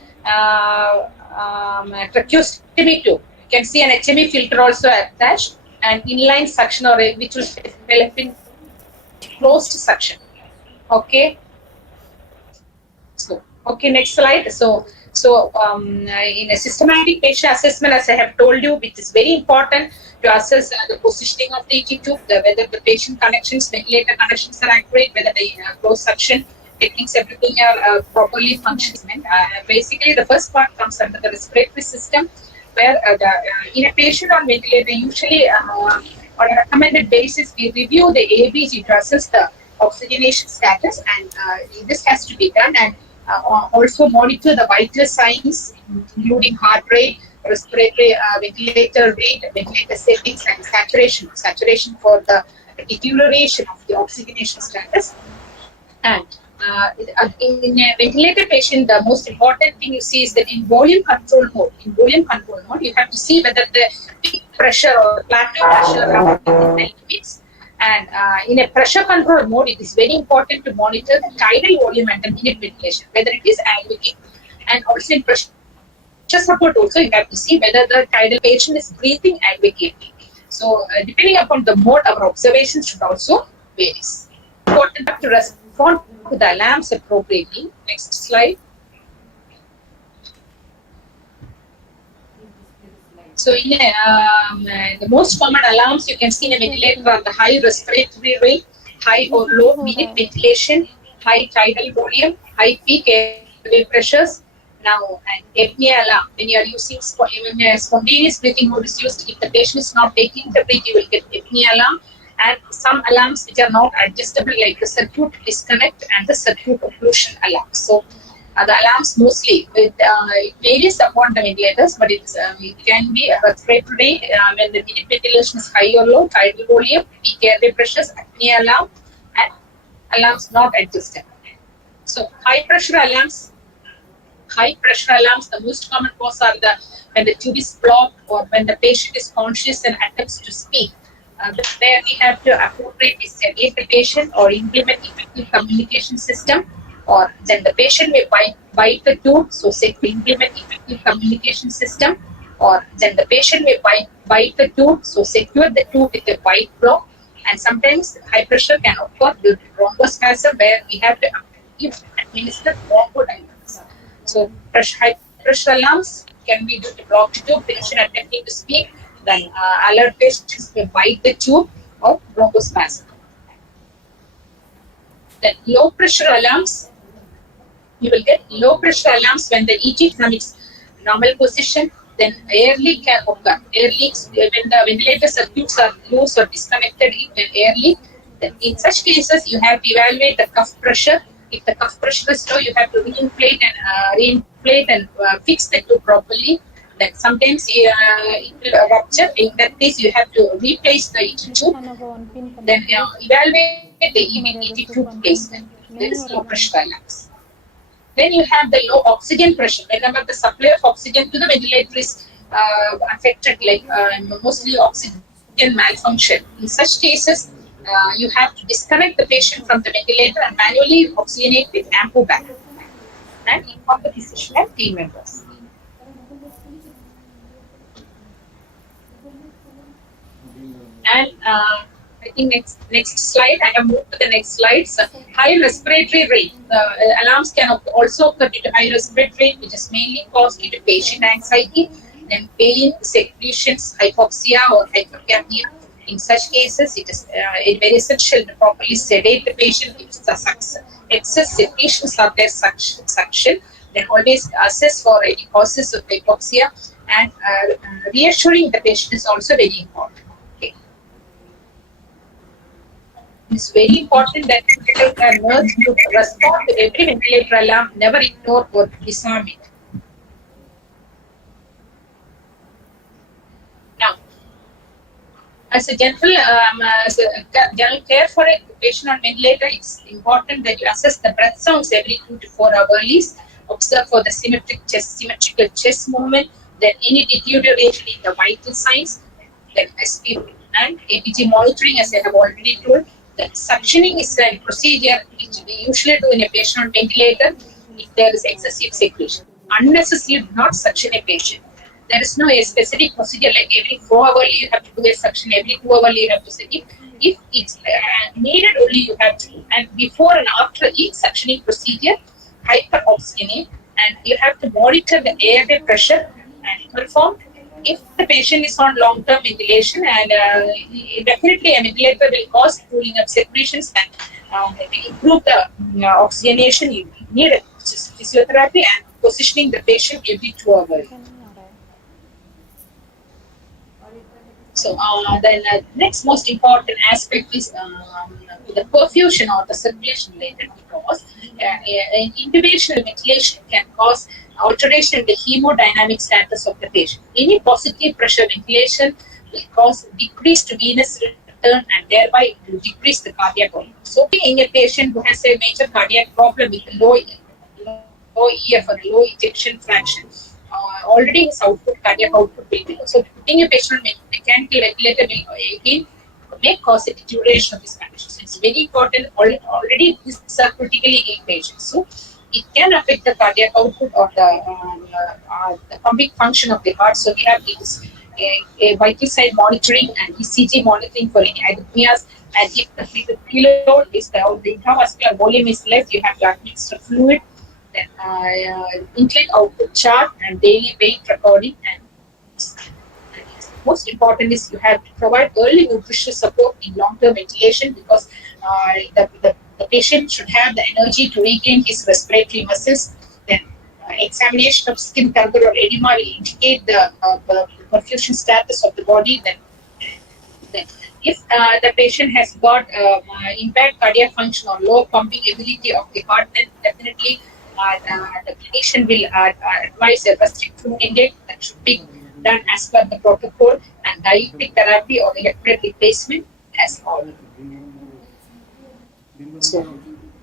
tracheostomy tube. You can see an HME filter also attached, and inline suction or which will develop in closed suction. Okay. So okay, next slide. So in a systematic patient assessment, as I have told you, which is very important to assess the positioning of the ET tube, whether the patient connections, ventilator connections are accurate, whether the closed suction techniques, everything are properly functioning. Basically, the first part comes under the respiratory system, where in a patient on ventilator, usually on a recommended basis, we review the ABG to assess the oxygenation status, and this has to be done, and also monitor the vital signs, including heart rate, respiratory, ventilator rate, ventilator settings, and saturation for the deterioration of the oxygenation status. And in a ventilator patient, the most important thing you see is that in volume control mode, you have to see whether the peak pressure or plateau pressure are within the limits. And in a pressure control mode, it is very important to monitor the tidal volume and the minute ventilation, whether it is adequate. And also in pressure support also, you have to see whether the tidal patient is breathing adequately. So depending upon the mode, our observations should also vary. Important to respond to the alarms appropriately. Next slide. So in the most common alarms you can see in a ventilator are the high respiratory rate, high or low minute ventilation, high tidal volume, high peak airway pressures. Now, an apnea alarm, when you are using spontaneous breathing mode is used, if the patient is not taking the breath, you will get apnea alarm. And some alarms which are not adjustable, like the circuit disconnect and the circuit occlusion alarm. So the alarms mostly it varies upon the ventilators, but it can be a respiratory when the minute ventilation is high or low, tidal volume, peak airway pressures, apnea alarm, and alarms not adjustable. So high pressure alarms, the most common cause are when the tube is blocked or when the patient is conscious and attempts to speak. Where we have to appropriately sedate the patient or implement effective communication system, or then the patient may bite the tube, so implement effective communication system, or then the patient may bite the tube, so secure the tube with a bite block. And sometimes high pressure can occur due to bronchospasm, where we have to administer bronchodilation. So high pressure alarms can be due to blocked tube, patient attempting to speak, then alert patients may bite the tube or bronchospasm. Then low pressure alarms, you will get low pressure alarms when the ET from its normal position, then air leak can occur. Air leaks when the ventilator circuits are loose or disconnected in an air leak. Then in such cases, you have to evaluate the cuff pressure. If the cuff pressure is low, you have to reinflate and fix the tube properly. Then sometimes it will rupture. In that case, you have to replace the ET tube. Then evaluate the ET tube placement. There is low pressure alarms. Then you have the low oxygen pressure. Whenever the supply of oxygen to the ventilator is affected, like mostly oxygen malfunction. In such cases, you have to disconnect the patient from the ventilator and manually oxygenate with ampo bag and inform the physician and team members. And I think next slide. I have moved to the next slide. So, high respiratory rate. Alarms can also occur due to high respiratory rate, which is mainly caused due to patient anxiety, then pain, secretions, hypoxia, or hypercapnia. In such cases, it is very essential to properly sedate the patient if the excess secretions are there suction. Then always assess for any causes of hypoxia and reassuring the patient is also very important. Okay. It's very important that critical care nurse should respond to every ventilator alarm, never ignore or disarm it. Now, as a general care for a patient on ventilator, it's important that you assess the breath sounds every 2 to 4 hours. Observe for the symmetrical chest movement, then any deterioration in the vital signs, then SP and APG monitoring, as I have already told. The suctioning is a procedure which we usually do in a patient on ventilator if there is excessive secretion. Unnecessarily do not suction a patient. There is no specific procedure like every 4 hours you have to do a suction, every 2 hours you have to say. If it's needed only you have to. And before and after each suctioning procedure, hyperoxygenate, and you have to monitor the airway pressure and confirm if the patient is on long-term ventilation, and definitely a ventilator will cause cooling of secretions and improve the oxygenation. You need a physiotherapy and positioning the patient every 2 hours. So then next most important aspect is the perfusion or the circulation related, because intubation ventilation can cause alteration in the hemodynamic status of the patient. Any positive pressure ventilation will cause decreased venous return and thereby will decrease the cardiac volume. So in a patient who has a major cardiac problem with low EF or low ejection fraction, already his cardiac output will be low. So putting a patient on mechanical ventilator will again may cause a deterioration of his condition. So it's very important. Already these are critically ill patients, so it can affect the cardiac output or the pumping function of the heart. So we have a vital sign monitoring and ECG monitoring for any arrhythmias. And if the preload is the intravascular volume is less, you have to administer fluid. Then intake output chart and daily weight recording. And most important is you have to provide early nutritional support in long-term ventilation, because the patient should have the energy to regain his respiratory muscles. Then examination of skin color or edema will indicate the perfusion status of the body. Then if the patient has got impaired cardiac function or low pumping ability of the heart, then definitely the clinician will advise a restricted fluid intake that should be done as per the protocol, and diuretic therapy or electrolyte replacement as well. So,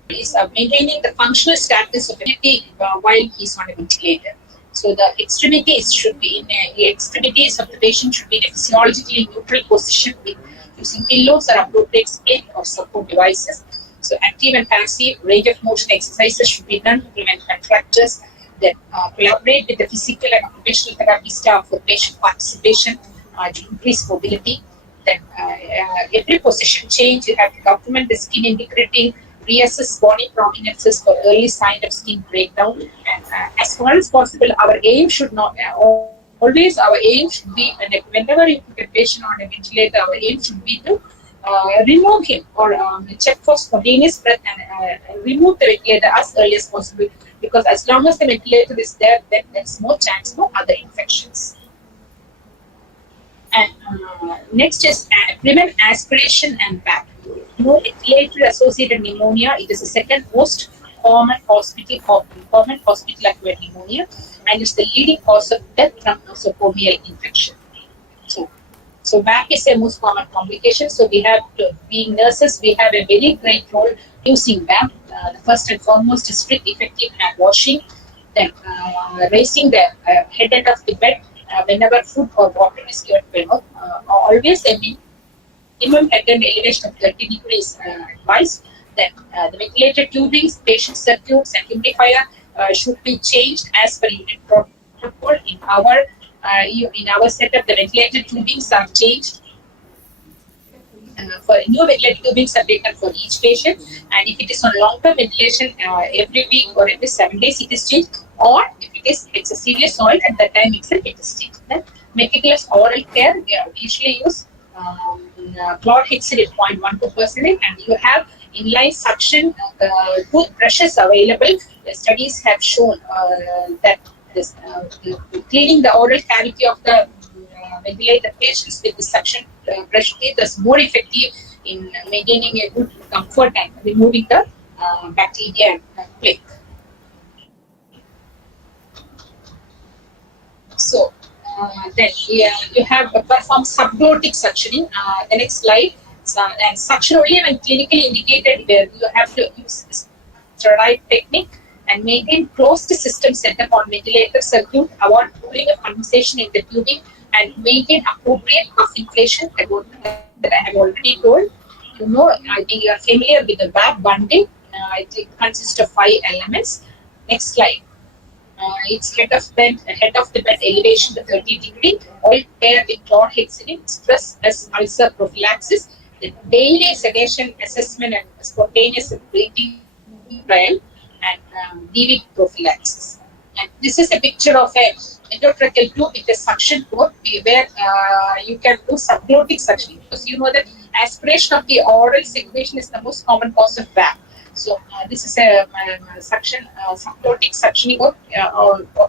is maintaining the functional status of immunity while he's on a ventilator. So the extremities should be in the extremities of the patient should be in a physiologically neutral position with using pillows or appropriate split or support devices. So active and passive range of motion exercises should be done to prevent contractures. Then collaborate with the physical and occupational therapy staff for patient participation to increase mobility. Then every position change, you have to document the skin integrity, reassess body prominences for early sign of skin breakdown. And as far as possible, our aim should not always our aim should be, whenever you put a patient on a ventilator, our aim should be to remove him or check for spontaneous breath and remove the ventilator as early as possible, because as long as the ventilator is there, then there's no chance for other infections. And next is prevent aspiration and BAP. Ventilator-associated pneumonia, it is the second most common hospital-acquired pneumonia, and it's the leading cause of death from nosocomial infection. So BAP is the most common complication. So we have, being nurses, we have a very great role using BAP. The first and foremost is strict effective hand washing, then raising the head end of the bed whenever food or water is given to mouth. Always a minimum head end elevation of 30 degrees advised. Then the ventilator tubings, patient circuits and humidifier should be changed as per unit protocol. In our setup, the ventilator tubings are changed. For new ventilator tubings are taken for each patient, and if it is on long-term ventilation, every week or every 7 days it is changed, or if it is excessively soiled, at that time itself it is changed. Then meticulous oral care, we usually use chlorhexidine 0.12%, and you have inline suction toothbrushes available. The studies have shown that cleaning the oral cavity of the ventilator patients with the suction brush teeth is more effective in maintaining a good comfort and removing the bacteria and plaque. So then you have perform subglottic suctioning. The next slide. And suction only when clinically indicated, where you have to use this sterile technique and maintain closed system setup on ventilator circuit, avoid pooling of condensation in the tubing, and maintain appropriate puff inflation. About that I have already told. You know, I think you are familiar with the VAP bundle. It consists of 5 elements. Next slide. Its head of the bed elevation to 30 degree, oil pair with chlorhexidine, stress as ulcer prophylaxis, the daily sedation assessment and spontaneous breathing trial, and DV prophylaxis. And this is a picture of a endotracheal tube with a suction port where you can do subglottic suction, because you know that aspiration of the oral secretion is the most common cause of VAP. So this is a subglottic suctioning of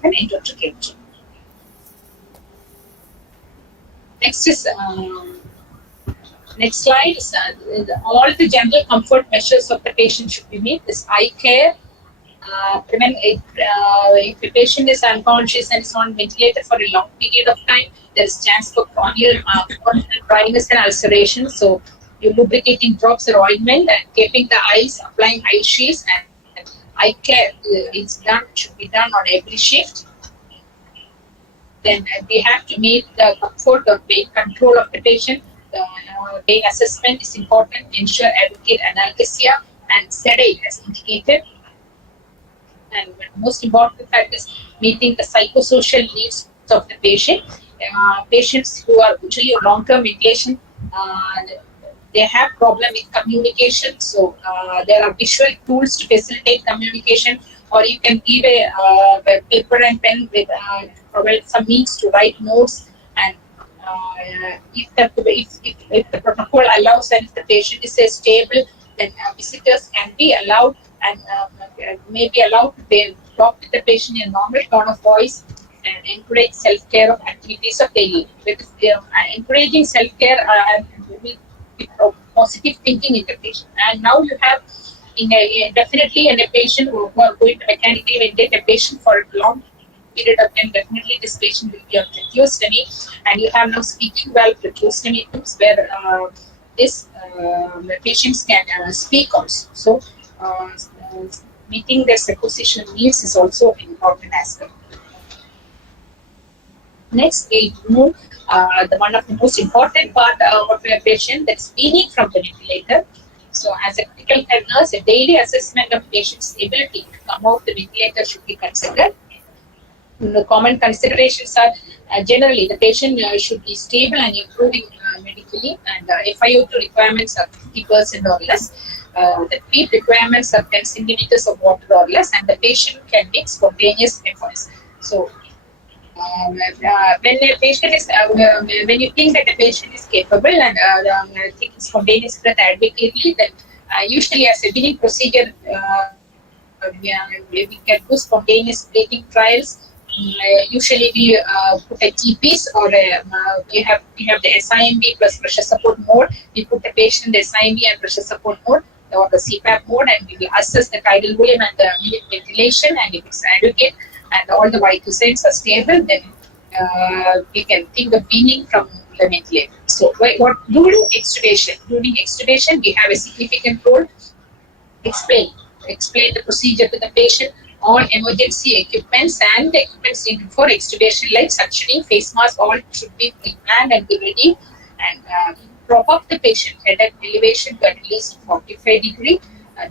an endotracheal tube. Next slide is all the general comfort measures of the patient should be made. This eye care, if the patient is unconscious and is on ventilator for a long period of time, there is chance for corneal dryness and ulceration. So you lubricating drops or ointment and keeping the eyes, applying eye shields, and eye care should be done on every shift. Then we have to meet the comfort or pain control of the patient. Pain assessment is important. Ensure adequate analgesia and sedate as indicated. And most important fact is meeting the psychosocial needs of the patient. Patients who are usually on long-term ventilation, they have problem with communication. So there are visual tools to facilitate communication, or you can give a paper and pen with provide some means to write notes. And if the protocol allows and if the patient is stable, then visitors can be allowed and may be allowed to talk with the patient in a normal tone of voice and encourage self-care of activities of daily. Because encouraging self-care with positive thinking in the patient. And now you have definitely in a patient who are going to mechanically ventilate a patient for a long period of time, definitely this patient will be on tracheostomy, and you have now speaking valve tracheostomy tubes where patients can speak also. So meeting their psychosocial needs is also an important aspect. Next, we move the one of the most important part of a patient, that's weaning from the ventilator. So as a critical care nurse, a daily assessment of patient's ability to come out the ventilator should be considered. The common considerations are generally the patient should be stable and improving medically, and FiO2 requirements are 50% or less. The PEEP requirements are 10 centimeters of water or less, and the patient can make spontaneous efforts. So when a patient is, when you think that the patient is capable and taking spontaneous breath adequately, then usually as a weaning procedure, we can do spontaneous breathing trials. Usually we put a TPs or we have the SIMB plus pressure support mode. We put the patient in the SIMB and pressure support mode or the CPAP mode, and we will assess the tidal volume and the ventilation, and if it's adequate and all the vital signs are stable, then we can think of weaning from the ventilator. So what during extubation we have a significant role. Explain the procedure to the patient, all emergency equipments and the equipments needed for extubation like suctioning, face mask, all should be pre-planned and be ready, and prop up the patient head at elevation to at least 45 degree.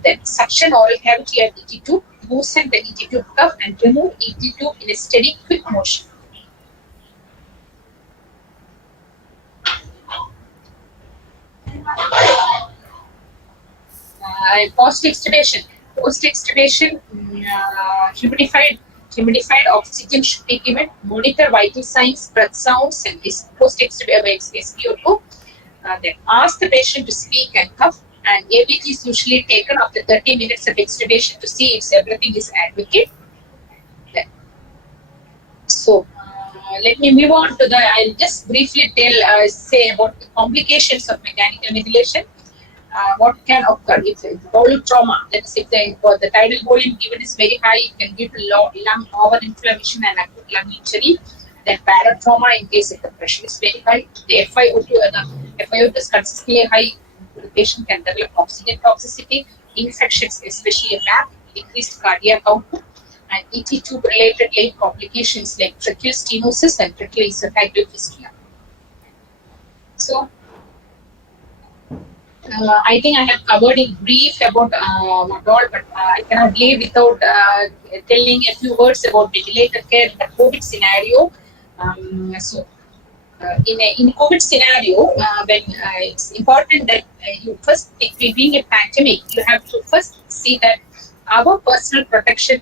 Then suction oral cavity at ET tube, loosen the ET tube cuff and remove ET tube in a steady, quick motion. Post-extubation, humidified oxygen should be given. Monitor vital signs, breath sounds, and post-extubation SpO2. Then ask the patient to speak and cough, and ABG is usually taken after 30 minutes of extubation to see if everything is adequate. Then So let me move on to I'll just briefly say about the complications of mechanical ventilation. What can occur if bowel trauma, that is if the tidal volume given is very high, it can give to lung over-inflammation and acute lung injury. Then paratrauma in case if the pressure is very high, the FiO2 is consistently high, the patient can develop oxygen toxicity, infections, especially MAP, increased cardiac output, and ET tube related late complications like tracheal stenosis and tracheal esophageal fistula. So I think I have covered in brief about what all, but I cannot leave without telling a few words about ventilator care in the COVID scenario. In a COVID scenario, when it's important that you first, if we being a pandemic, you have to first see that our personal protection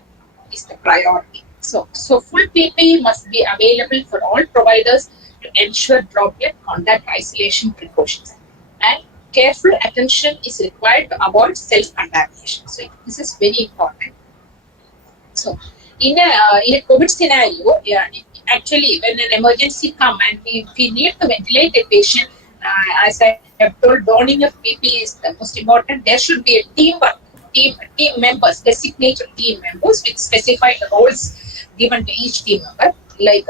is the priority. So full PPE must be available for all providers to ensure droplet contact isolation precautions. And careful attention is required to avoid self-contamination. So this is very important. So in a COVID scenario, actually when an emergency comes and we need to ventilate a patient, as I have told, donning of PPE is the most important. There should be a teamwork, team members, designated team members with specified roles given to each team member. Like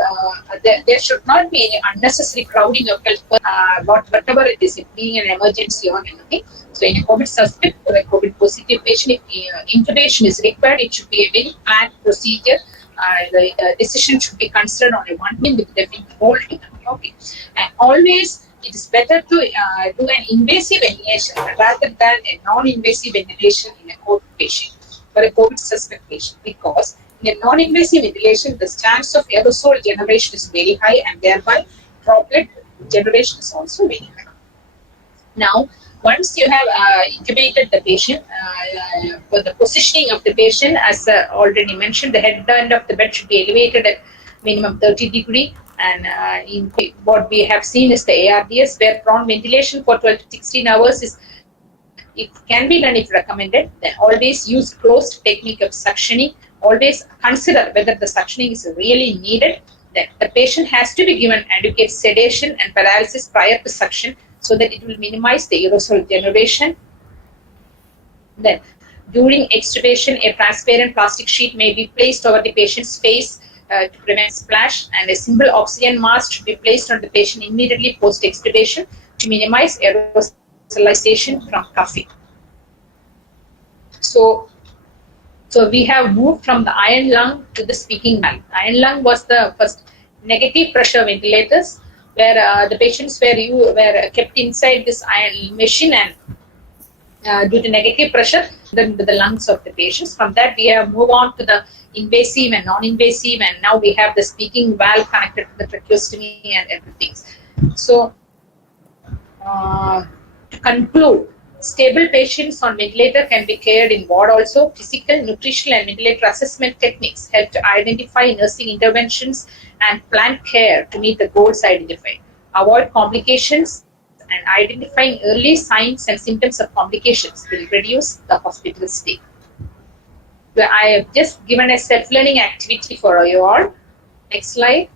there should not be any unnecessary crowding of whatever it is, it being an emergency or anything. So in a COVID suspect or a COVID positive patient, if intubation is required, it should be a very planned procedure. The decision should be considered on a one team with definite holding. Okay, and always it is better to do an invasive ventilation rather than a non-invasive ventilation in a COVID patient for a COVID suspect patient, because in a non-invasive ventilation, the chance of aerosol generation is very high, and thereby droplet generation is also very high. Now, once you have intubated the patient, for the positioning of the patient, as already mentioned, the head end of the bed should be elevated at minimum 30 degree. And in what we have seen is the ARDS, where prone ventilation for 12 to 16 hours it can be done if recommended. Then always use closed technique of suctioning. Always consider whether the suctioning is really needed. Then the patient has to be given adequate sedation and paralysis prior to suction, so that it will minimize the aerosol generation. Then during extubation, a transparent plastic sheet may be placed over the patient's face to prevent splash, and a simple oxygen mask should be placed on the patient immediately post extubation to minimize aerosolization from coughing. So we have moved from the iron lung to the speaking valve. Iron lung was the first negative pressure ventilators, where the patients were kept inside this iron machine, and due to negative pressure, then to the lungs of the patients. From that, we have moved on to the invasive and non-invasive, and now we have the speaking valve connected to the tracheostomy and everything. So, to conclude, stable patients on ventilator can be cared in ward also. Physical, nutritional, and ventilator assessment techniques help to identify nursing interventions and plan care to meet the goals identified. Avoid complications, and identifying early signs and symptoms of complications will reduce the hospital stay. So I have just given a self-learning activity for you all. Next slide.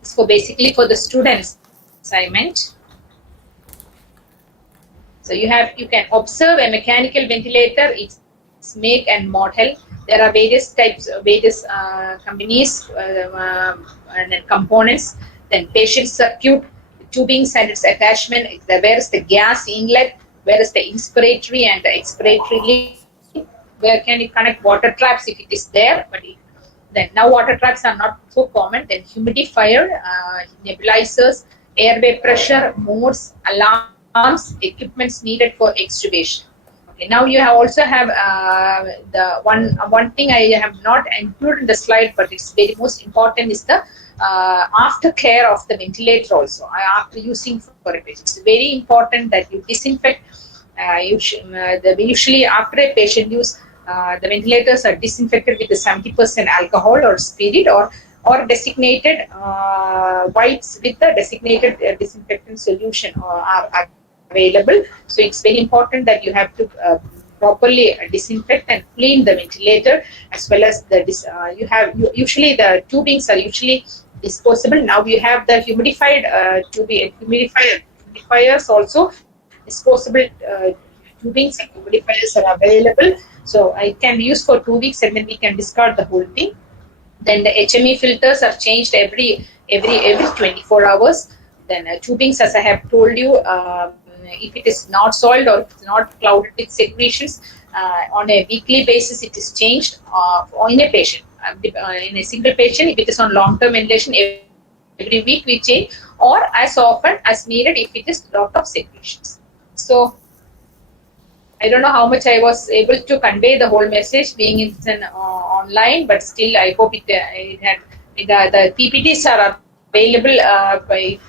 So basically for the students assignment. So you can observe a mechanical ventilator, its make and model. There are various types, various companies and components. Then patient circuit, tubings and its attachment. Where is the gas inlet? Where is the inspiratory and the expiratory link? Where can you connect water traps if it is there? But then now water traps are not so common. Then humidifier, nebulizers, airway pressure, modes, alarms, equipments needed for extubation. Okay, now you also have the one thing I have not included in the slide, but it's very most important, is the aftercare of the ventilator also. After using for a patient, it's very important that you disinfect. Usually after a patient use, the ventilators are disinfected with the 70% alcohol or spirit, or designated wipes with the designated disinfectant solution are available. So it's very important that you have to properly disinfect and clean the ventilator, as well as the usually the tubings are usually disposable. Now you have the humidifiers also disposable. Tubings and humidifiers are available, so it can be used for 2 weeks and then we can discard the whole thing. Then the HME filters are changed every 24 hours. Then tubings, as I have told you, if it is not soiled or if it's not clouded with secretions, on a weekly basis it is changed in a patient. In a single patient, if it is on long-term ventilation, every week we change, or as often as needed if it is lot of secretions. So I don't know how much I was able to convey the whole message, being it's an online, but still I hope it had the PPTs are available.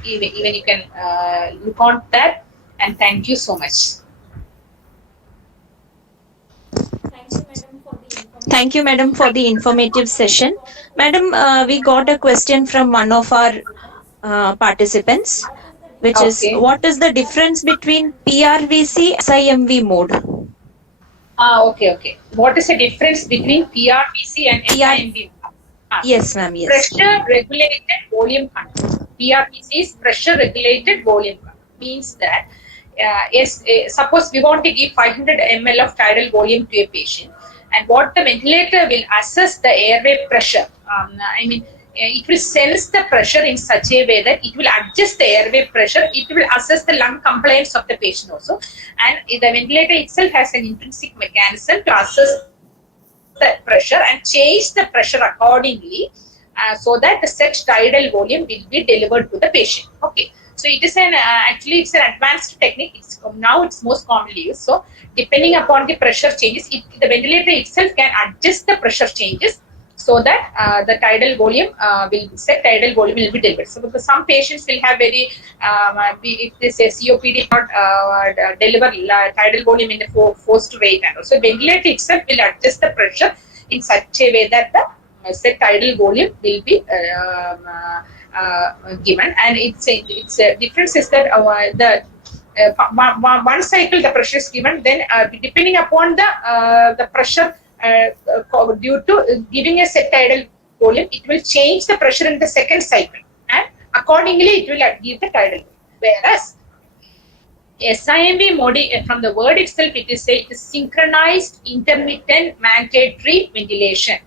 Even you can look on that. And thank you so much. Thank you, madam, for the informative session. Madam, we got a question from one of our participants, which is, what is the difference between PRVC SIMV mode? Okay. What is the difference between PRVC and SIMV? Yes, ma'am. Yes. Pressure regulated volume control. PRVC is pressure regulated volume control. Means that suppose we want to give 500 ml of tidal volume to a patient, and what the ventilator will assess the airway pressure. It will sense the pressure in such a way that it will adjust the airway pressure. It will assess the lung compliance of the patient also, and the ventilator itself has an intrinsic mechanism to assess the pressure and change the pressure accordingly, so that the set tidal volume will be delivered to the patient. Okay. So it is actually it's an advanced technique. Now it's most commonly used. So depending upon the pressure changes, the ventilator itself can adjust the pressure changes so that the tidal volume will be delivered. So because some patients will have very if they say COPD not deliver tidal volume in the forced rate, and also ventilator itself will adjust the pressure in such a way that the set tidal volume will be given. And it's a difference is that one cycle the pressure is given, then depending upon the pressure due to giving a set tidal volume, it will change the pressure in the second cycle, and accordingly it will give the tidal volume. Whereas SIMV mode, from the word itself, it is synchronized intermittent mandatory ventilation.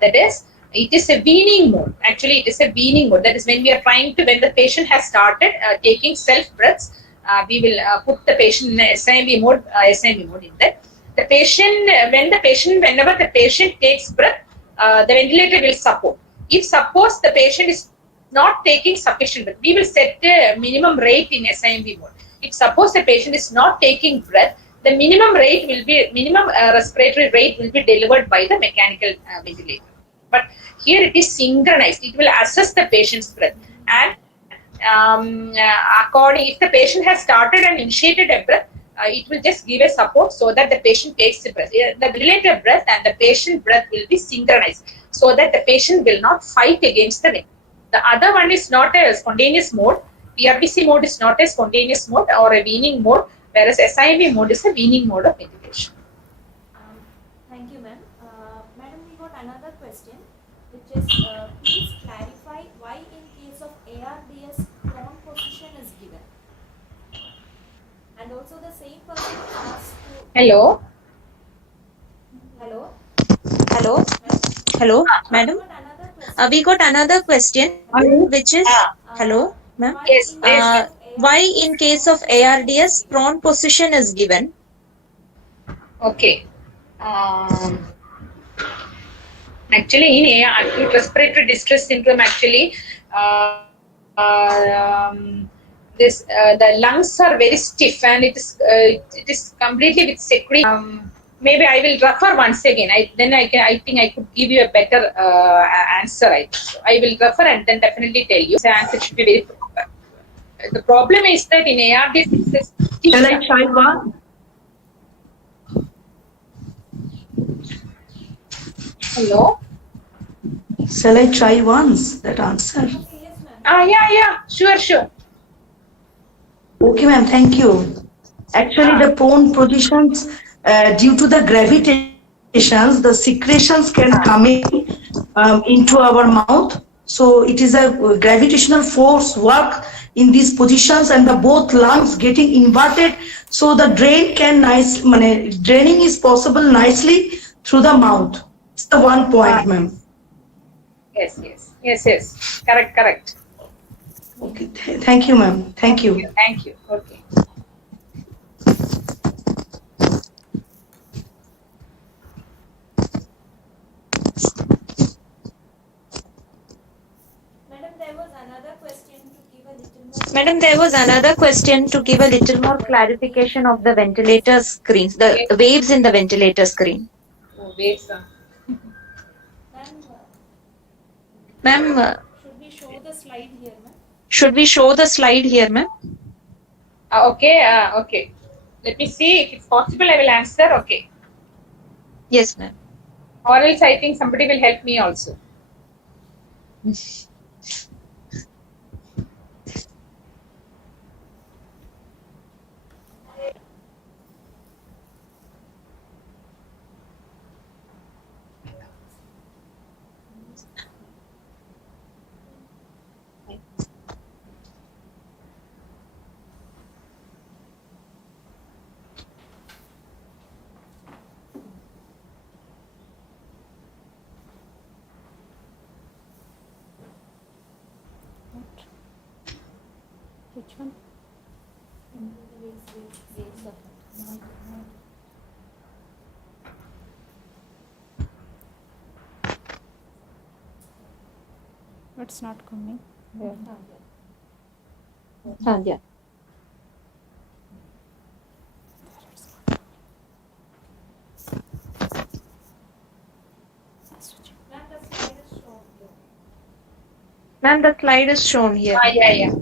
That is, it is a weaning mode. Actually, it is a weaning mode. That is when when the patient has started taking self breaths, we will put the patient in SIMV mode in that. Whenever the patient takes breath, the ventilator will support. If suppose the patient is not taking sufficient breath, we will set the minimum rate in SIMV mode. If suppose the patient is not taking breath, the minimum respiratory rate will be delivered by the mechanical ventilator. But here it is synchronized. It will assess the patient's breath, and if the patient has started and initiated a breath, it will just give a support so that the patient takes the breath. The ventilator breath and the patient breath will be synchronized so that the patient will not fight against the wind. The other one is not a spontaneous mode. PRVC mode is not a spontaneous mode or a weaning mode, whereas SIMV mode is a weaning mode of ventilation. Thank you, ma'am. Madam, we got another question, which is, please clarify why in case of ARDS prone position is given. And also the same person asked to... Hello? Hello, madam. We got another question, which is, hello, ma'am. Yes. Why in case of ARDS prone position is given? Okay. Actually, in acute respiratory distress syndrome, actually, the lungs are very stiff and it is completely with secretion. Maybe I will refer once again. I think I could give you a better answer. I will refer and then definitely tell you. The answer should be very proper. The problem is that in ARDS, Shall I try one? Hello? Shall I try once that answer? Yeah. Sure. Okay, ma'am. Thank you. Actually, the prone positions due to the gravitations, the secretions can come in into our mouth. So it is a gravitational force work in these positions, and the both lungs getting inverted, so the draining is possible nicely through the mouth. It's the one point, ma'am. Yes. Correct. Okay, thank you, ma'am. Thank you. Thank you. Okay. Madam, there was another question to give a little more clarification of the ventilator screens, the waves in the ventilator screen. Oh, waves. Ma'am, Should we show the slide here, ma'am? should we show the slide here, ma'am? Okay. Let me see if it's possible. I will answer. Okay. Yes, ma'am. Or else I think somebody will help me also. Which one? It's not coming. Where? Yeah. Ma'am, the slide is shown here. Yeah.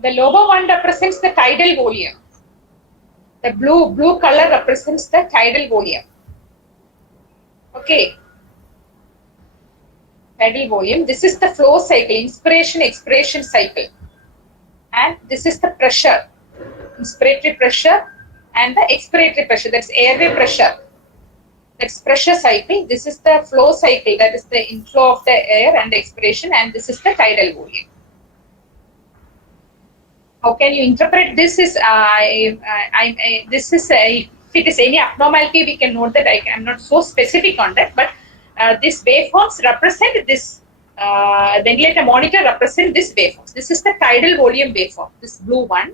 The lower one represents the tidal volume. The blue color represents the tidal volume. Okay. Tidal volume. This is the flow cycle, inspiration, expiration cycle. And this is the pressure, inspiratory pressure and the expiratory pressure, that's airway pressure. That's pressure cycle. This is the flow cycle, that is the inflow of the air and expiration, and this is the tidal volume. How can you interpret this? If it is any abnormality, we can note that. I'm not so specific on that, but these waveforms represent this. Ventilator monitor represent this waveforms. This is the tidal volume waveform, this blue one,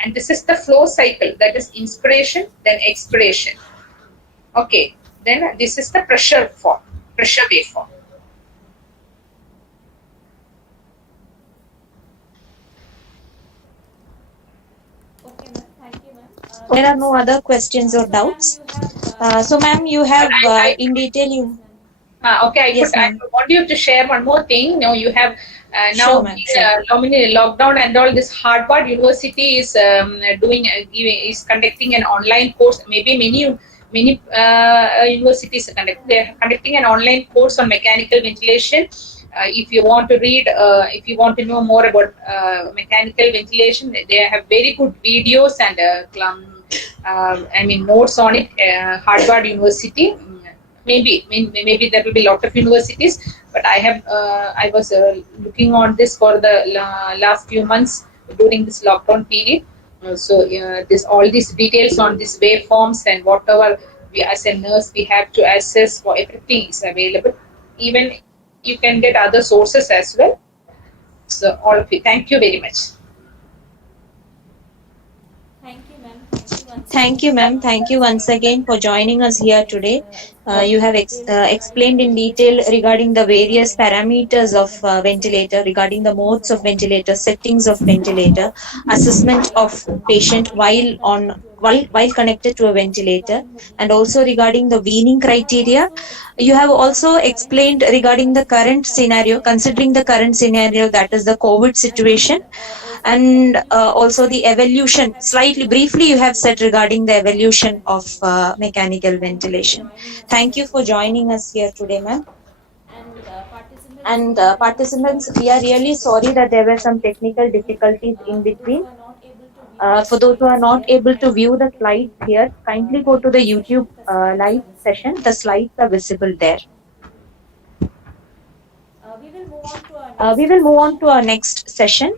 and this is the flow cycle, that is inspiration, then expiration. Okay, then this is the pressure waveform. There are no other questions or doubts. So, ma'am, you have in detail. Okay, Yes, I want you to share one more thing. Now you have Sure, ma'am, sure. Lockdown and all. This Harvard University is is conducting an online course. Maybe many universities they're conducting an online course on mechanical ventilation. If you want to read, if you want to know more about mechanical ventilation, they have very good videos and notes on it. Harvard University. Maybe there will be a lot of universities, but I was looking on this for the last few months during this lockdown period. All these details on these waveforms and whatever we as a nurse we have to assess for everything is available. Even you can get other sources as well. So all of you, thank you very much. Thank you, ma'am. Thank you, ma'am. Thank you once again for joining us here today. You have explained in detail regarding the various parameters of ventilator, regarding the modes of ventilator, settings of ventilator, assessment of patient while connected to a ventilator, and also regarding the weaning criteria. You have also explained regarding the current scenario, considering the current scenario, that is the COVID situation, and also the evolution. Slightly briefly, you have said regarding the evolution of mechanical ventilation. Thank you for joining us here today, ma'am. And participants, we are really sorry that there were some technical difficulties in between. For those who are not able to view the slides here, kindly go to the YouTube live session. The slides are visible there. We will move on to our next session.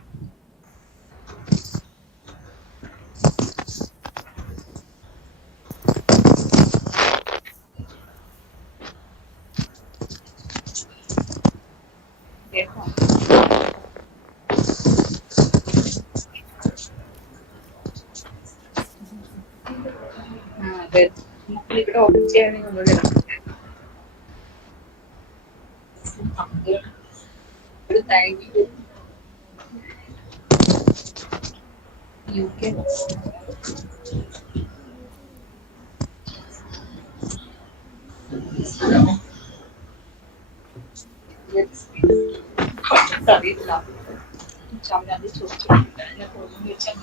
ഇവിടെ open ചെയ്യാൻ thank you U K അറിയില്ല ചമ്മതി ചോദിച്ചു വെച്ചാൽ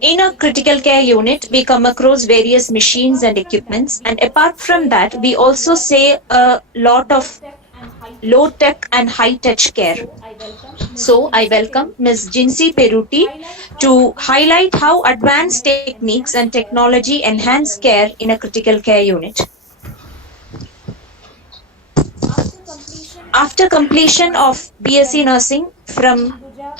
In a critical care unit, we come across various machines and equipments, and apart from that, we also say a lot of low tech and high touch care. So, I welcome Ms. Jinsi Peruti to highlight how advanced techniques and technology enhance care in a critical care unit. After completion of BSc Nursing from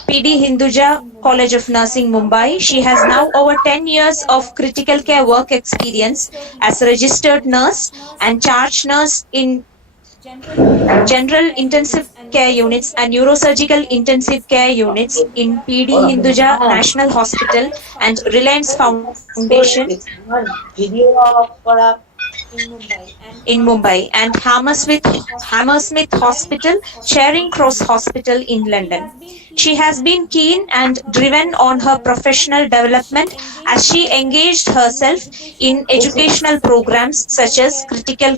PD Hinduja College of Nursing, Mumbai, she has now over 10 years of critical care work experience as a registered nurse and charge nurse in general intensive care units and neurosurgical intensive care units in PD Hinduja National Hospital and Reliance Foundation in Mumbai and Hammersmith Hospital, Charing Cross Hospital in London. She has been keen and driven on her professional development as she engaged herself in educational programs such as critical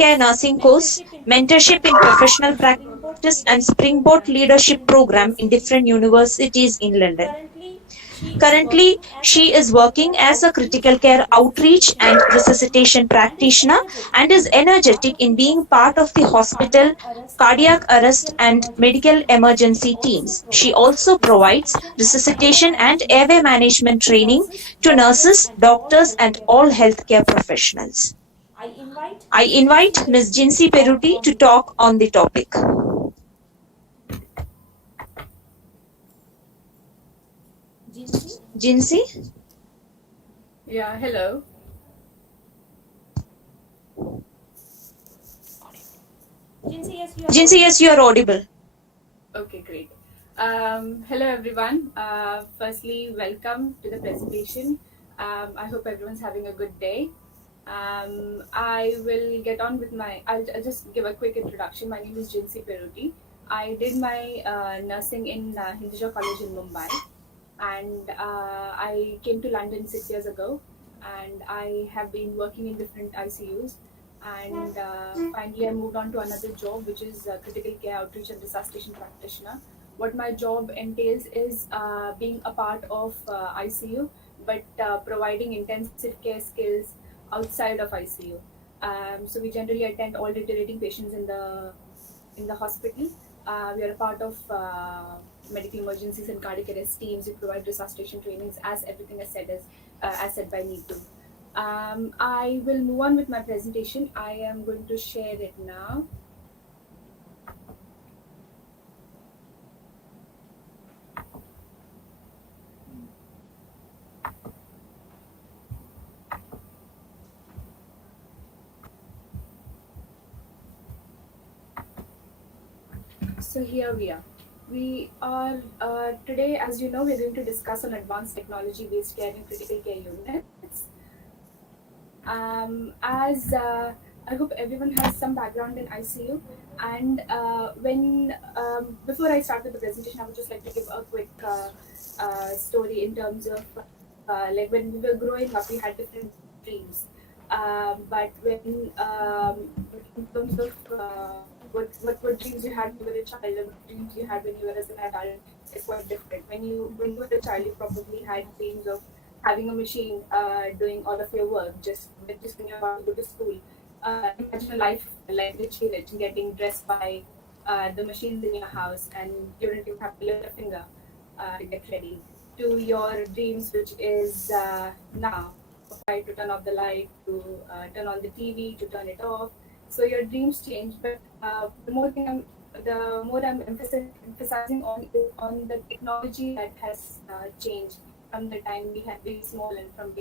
care nursing course, mentorship in professional practice, and Springboard leadership program in different universities in London. Currently, she is working as a critical care outreach and resuscitation practitioner and is energetic in being part of the hospital, cardiac arrest, and medical emergency teams. She also provides resuscitation and airway management training to nurses, doctors, and all healthcare professionals. I invite Ms. Jinsi Peruti to talk on the topic. Jinsi? Yeah, hello. Jinsi, yes, you are audible. Okay, great. Hello, everyone. Firstly, welcome to the presentation. I hope everyone's having a good day. I will get on with I'll just give a quick introduction. My name is Jinsi Peruti. I did my nursing in Hinduja College in Mumbai. And I came to London 6 years ago, and I have been working in different ICUs. And finally, I moved on to another job, which is critical care outreach and resuscitation practitioner. What my job entails is being a part of ICU, but providing intensive care skills outside of ICU. So we generally attend all deteriorating patients in the hospital. We are a part of medical emergencies and cardiac arrest teams. We provide resuscitation trainings, as everything is said as said by Neetu. I will move on with my presentation. I am going to share it now. So here we are. We are today, as you know, we're going to discuss on advanced technology-based care in critical care units. As I hope everyone has some background in ICU, and when before I start with the presentation, I would just like to give a quick story in terms of like when we were growing up, we had different dreams. But when in terms of what dreams you had when you were a child and what dreams you had when you were as an adult is quite different. When you were a child, you probably had dreams of having a machine doing all of your work just when you're about to go to school. Imagine a life like literally rich, getting dressed by the machines in your house, and you don't even have to lift a finger to get ready. To your dreams, which is now, to turn off the light, to turn on the TV, to turn it off. So your dreams change, but the more I'm emphasizing on the technology that has changed from the time we had been small and from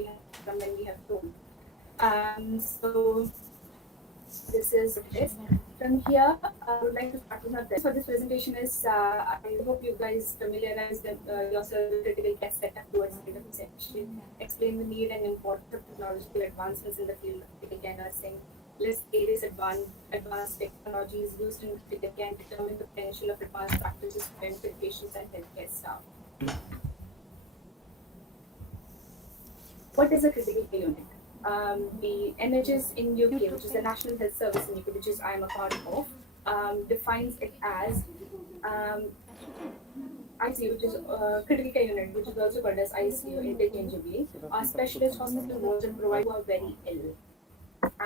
when we have grown. So this is it. From here, I would like to start with my presentation. For this presentation is, I hope you guys familiarize yourself with critical care setup towards the end of the section, explain the need and importance of technological advancements in the field of critical care nursing, list various advanced technologies used in critical care and determine the potential of advanced practices to benefit patients and healthcare staff. What is a critical care unit? The NHS in UK, which is the National Health Service in UK, which is I am a part of, defines it as ICU, which is critical care unit, which is also called as ICU interchangeably, are specialist hospital wards and providers who are very ill,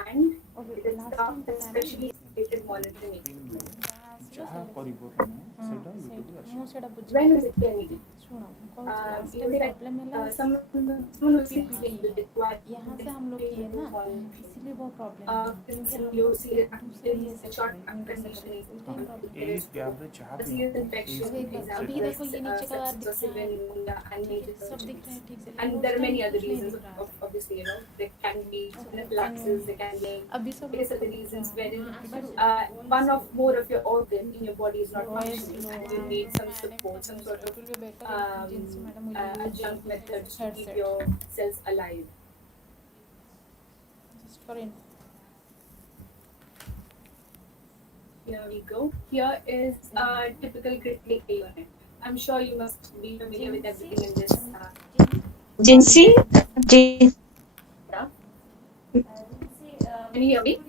and it is staffed with specially stated monitoring equipment. When is it care needed? Someone who seeks will require low serious short conditioning, a serious infection, example sepsis or severe pneumonia and major surgeries. And there are many other reasons, obviously, you know, there can be anaphylaxis, there can be various other reasons wherein one or more of your organ in your body is not functioning and you need some support, some sort of adjunct methods to keep your cells alive. Here we go. Here is a typical critical care unit. I'm sure you must be familiar with everything in this. Jinsi? Yeah. Can you hear me?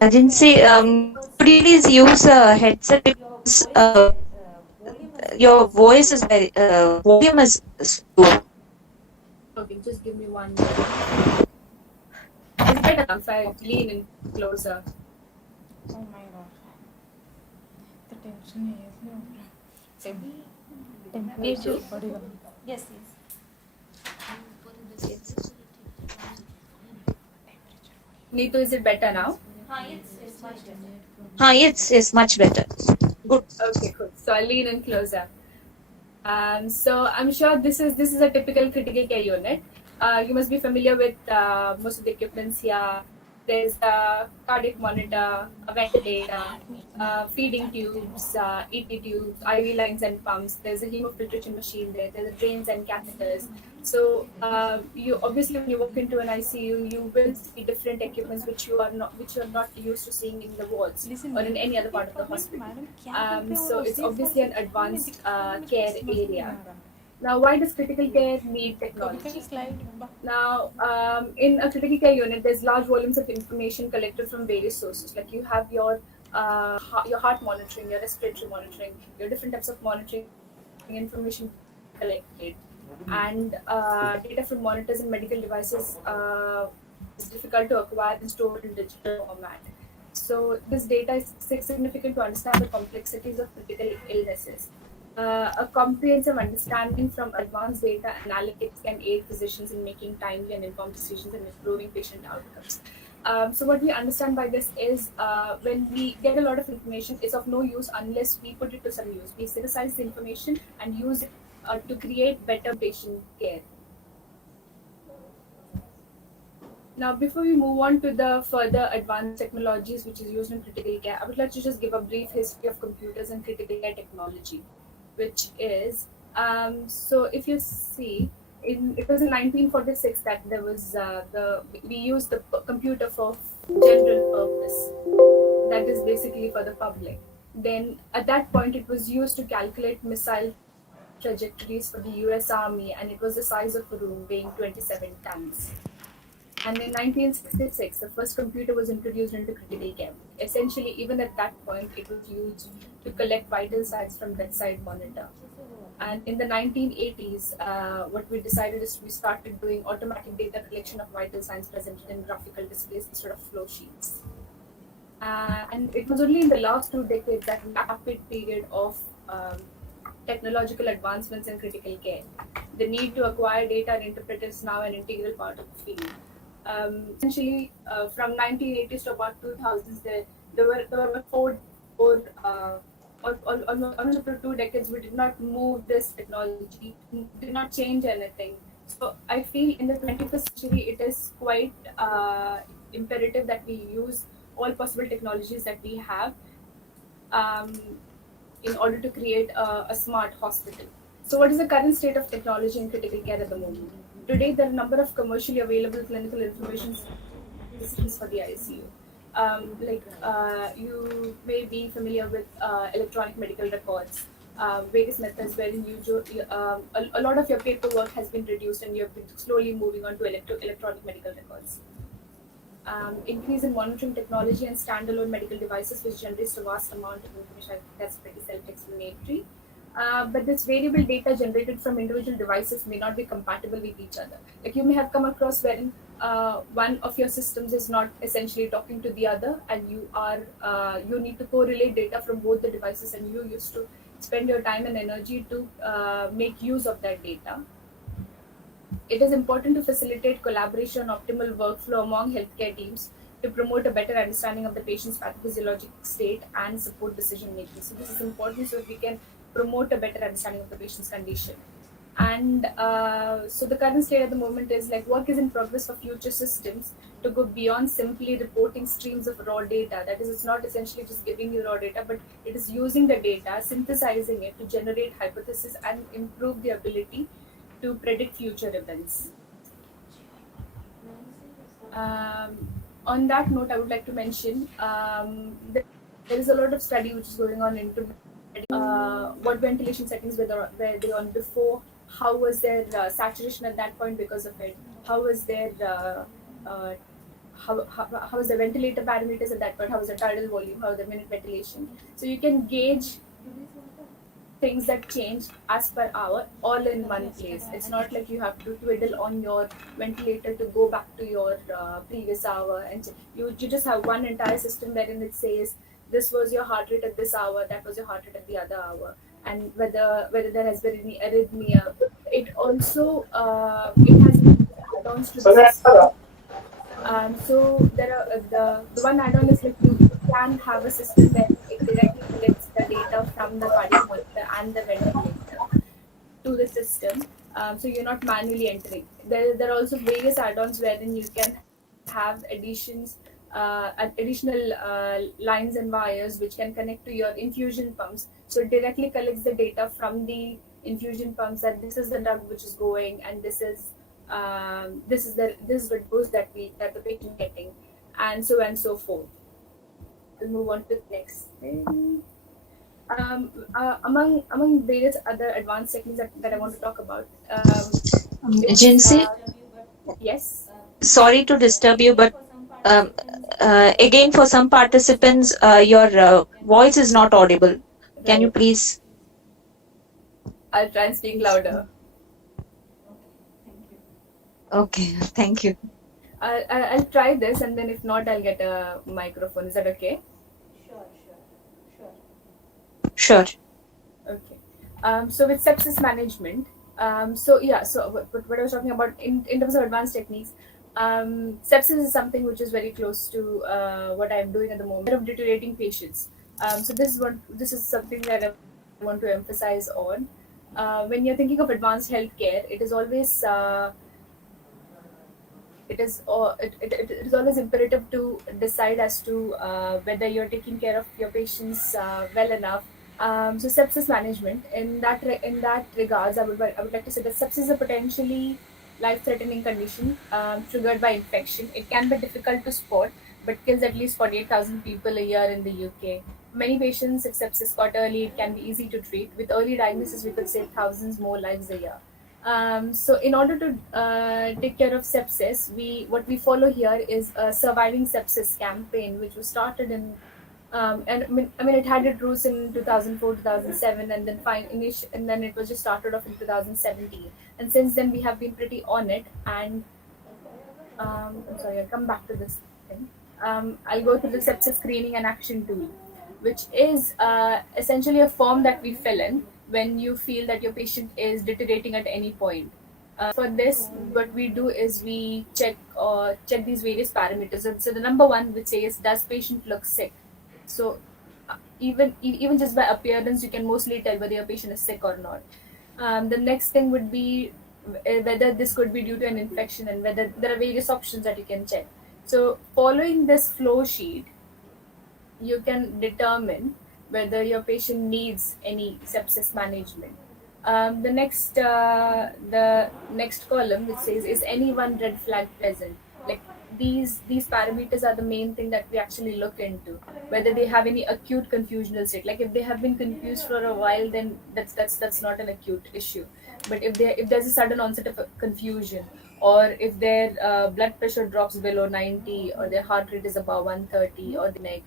Jinsi, could you please use a headset because your voice is very, volume is low. Okay, just give me 1 minute. It's better if I lean in closer. Oh my god. The tension is temperature. Yes, Neetu, is it better now? It's much better. Good. Okay, cool. So I'll lean in closer. So I'm sure this is a typical critical care unit. You must be familiar with most of the equipments here. There's a cardiac monitor, a ventilator, feeding tubes, ET tubes, IV lines and pumps. There's a hemofiltration machine there. There's drains and catheters. So you obviously, when you walk into an ICU, you will see different equipments which you are not used to seeing in the wards or in any other part of the hospital. So it's obviously an advanced care area. Now, why does critical care need technology? Now, in a critical care unit, there's large volumes of information collected from various sources. Like you have your heart monitoring, your respiratory monitoring, your different types of monitoring information collected, and data from monitors and medical devices is difficult to acquire and store in digital format. So this data is significant to understand the complexities of critical illnesses. A comprehensive understanding from advanced data analytics can aid physicians in making timely and informed decisions and improving patient outcomes. So what we understand by this is when we get a lot of information, it's of no use unless we put it to some use. We synthesize the information and use it to create better patient care. Now, before we move on to the further advanced technologies which is used in critical care, I would like to just give a brief history of computers and critical care technology, which is so if you see, it was in 1946 that there was we used the computer for general purpose, that is basically for the public. Then at that point, it was used to calculate missile trajectories for the US Army, and it was the size of a room, weighing 27 tons. And in 1966, the first computer was introduced into critical care. Essentially, even at that point, it was used to collect vital signs from bedside monitor. And in the 1980s, what we decided is we started doing automatic data collection of vital signs presented in graphical displays instead of flow sheets. And it was only in the last 2 decades that rapid period of technological advancements in critical care. The need to acquire data and interpret is now an integral part of the field. Essentially, from 1980s to about 2000s, there were almost up to 2 decades, we did not move this technology, did not change anything. So I feel in the 21st century, it is quite imperative that we use all possible technologies that we have in order to create a smart hospital. So what is the current state of technology in critical care at the moment? Today, there are a number of commercially available clinical information systems for the ICU. You may be familiar with electronic medical records, various methods wherein a lot of your paperwork has been reduced and you've been slowly moving on to electronic medical records. Increase in monitoring technology and standalone medical devices, which generates a vast amount of information. I think that's pretty self-explanatory. But this variable data generated from individual devices may not be compatible with each other. Like you may have come across wherein one of your systems is not essentially talking to the other, and you need to correlate data from both the devices, and you used to spend your time and energy to make use of that data. It is important to facilitate collaboration, optimal workflow among healthcare teams to promote a better understanding of the patient's pathophysiologic state and support decision making. So this is important so we can promote a better understanding of the patient's condition. And so the current state at the moment is like work is in progress for future systems to go beyond simply reporting streams of raw data. That is, it's not essentially just giving you raw data, but it is using the data, synthesizing it to generate hypotheses and improve the ability to predict future events. On that note, I would like to mention there is a lot of study which is going on into what ventilation settings were they on before, how was their saturation at that point because of it, how was their how was the ventilator parameters at that point, how was the tidal volume, how was the minute ventilation. So you can gauge things that change as per hour all in one place. It's not like you have to twiddle on your ventilator to go back to your previous hour, and you just have one entire system wherein it says this was your heart rate at this hour, that was your heart rate at the other hour, and whether there has been any arrhythmia. It also it has add-ons to the system. So there are the one add-on is like you can have a system where it directly collects the data from the cardiac monitor and the ventilator to the system. So you're not manually entering. There are also various add-ons wherein you can have additional lines and wires which can connect to your infusion pumps. So it directly collects the data from the infusion pumps that this is the drug which is going, and this is the dose that the patient is getting, and so forth. We'll move on to the next thing. Among various other advanced techniques that I want to talk about. Jinsi, yes. Sorry to disturb you, but again, for some participants, your voice is not audible. Can you please? I'll try and speak louder. Okay, thank you. I'll try this, and then if not, I'll get a microphone. Is that okay? Sure. Okay. So with sepsis management, so what I was talking about in terms of advanced techniques, sepsis is something which is very close to what I'm doing at the moment of deteriorating patients. So this is something that I want to emphasize on. When you're thinking of advanced healthcare, it is always it is always imperative to decide as to whether you're taking care of your patients well enough. So sepsis management in that regards, I would like to say that sepsis is a potentially life-threatening condition triggered by infection. It can be difficult to spot, but kills at least 48,000 people a year in the UK. Many patients, if sepsis caught early, it can be easy to treat. With early diagnosis, we could save thousands more lives a year. So in order to take care of sepsis, what we follow here is a surviving sepsis campaign, which was started in and I mean, it had its roots in 2004, 2007, and then and then it was just started off in 2017. And since then, we have been pretty on it. And I'm sorry, I'll come back to this thing. I'll go through the sepsis screening and action tool, which is essentially a form that we fill in when you feel that your patient is deteriorating at any point. For this, what we do is we check these various parameters. So the number one, which says, does patient look sick? So even just by appearance, you can mostly tell whether your patient is sick or not. The next thing would be whether this could be due to an infection, and whether there are various options that you can check. So following this flow sheet, you can determine whether your patient needs any sepsis management. The next column, which says, is any one red flag present? Like these parameters are the main thing that we actually look into. Whether they have any acute confusional state, like if they have been confused for a while, then that's not an acute issue. But if there's a sudden onset of confusion, or if their blood pressure drops below 90, or their heart rate is above 130, or the neck,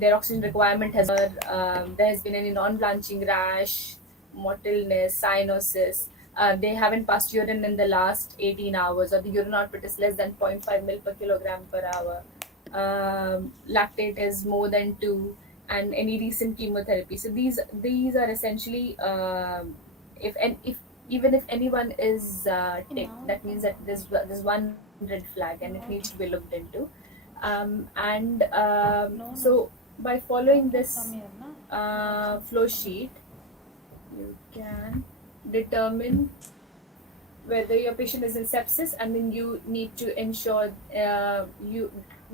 their oxygen requirement there has been any non-blanching rash, motilness, cyanosis, they haven't passed urine in the last 18 hours, or the urine output is less than 0.5 ml per kilogram per hour, lactate is more than 2, and any recent chemotherapy. So these are essentially, if even if anyone is ticked, that means that there's one red flag and it needs to be looked into. So by following this flow sheet, you can determine whether your patient is in sepsis, and then you need to ensure there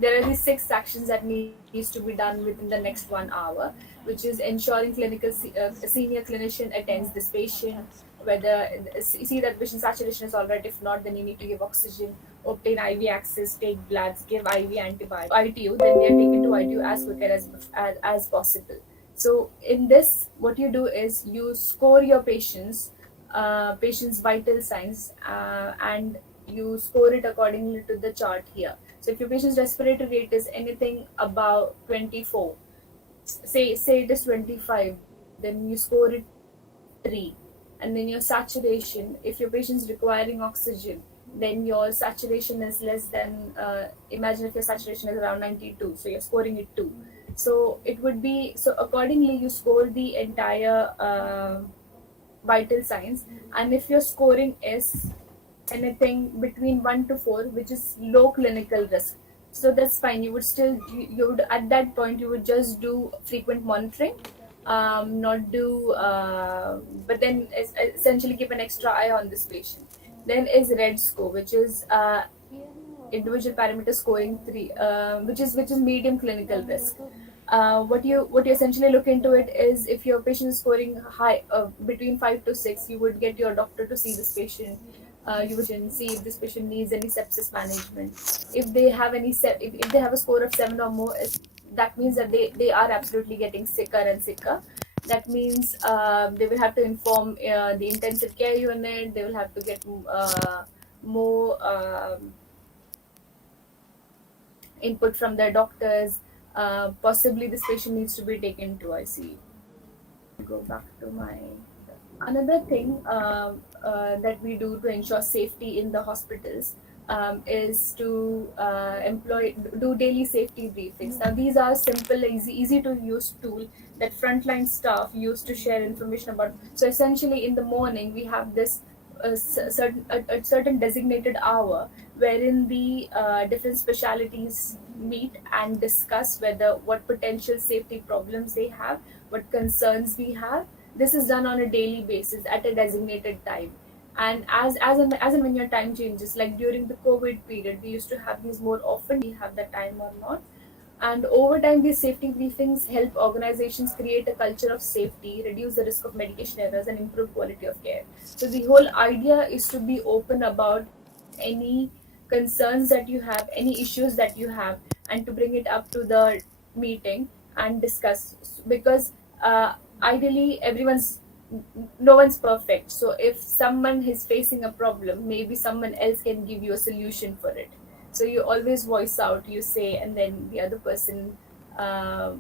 are these 6 actions that needs to be done within the next 1 hour, which is ensuring senior clinician attends this patient, whether see that patient saturation is alright. If not, then you need to give oxygen, obtain IV access, take bloods, give IV antibiotics, ITU, then they are taken to ITU as quicker as possible. So in this, what you do is you score your patient's vital signs, and you score it accordingly to the chart here. So if your patient's respiratory rate is anything above 24, say it is 25, then you score it 3. And then your saturation, if your patient's requiring oxygen, then your saturation is less than, imagine if your saturation is around 92, so you're scoring it 2. So it would be, so accordingly you score the entire vital signs. And if your scoring is anything between 1 to 4, which is low clinical risk, so that's fine. You would still, you would at that point, you would just do frequent monitoring, not do, but then essentially keep an extra eye on this patient. Then is red score, which is individual parameter scoring 3, which is medium clinical risk. What you essentially look into it is, if your patient is scoring high, between 5 to 6, you would get your doctor to see this patient. You would see if this patient needs any sepsis management. If they have if they have a score of 7 or more, that means that they are absolutely getting sicker and sicker. That means they will have to inform the intensive care unit. They will have to get more input from their doctors. Possibly this patient needs to be taken to ICU. Go back to my... Another thing that we do to ensure safety in the hospitals is to do daily safety briefings. Now these are simple, easy to use tool that frontline staff use to share information about. So essentially in the morning we have this a certain designated hour wherein the different specialities meet and discuss what potential safety problems they have, what concerns we have. This is done on a daily basis at a designated time. And as and when your time changes, like during the COVID period, we used to have these more often. We have the time or not. And over time, these safety briefings help organizations create a culture of safety, reduce the risk of medication errors, and improve quality of care. So the whole idea is to be open about any concerns that you have, any issues that you have, and to bring it up to the meeting and discuss. Because ideally, no one's perfect. So if someone is facing a problem, maybe someone else can give you a solution for it. So you always voice out, you say, and then the other person uh,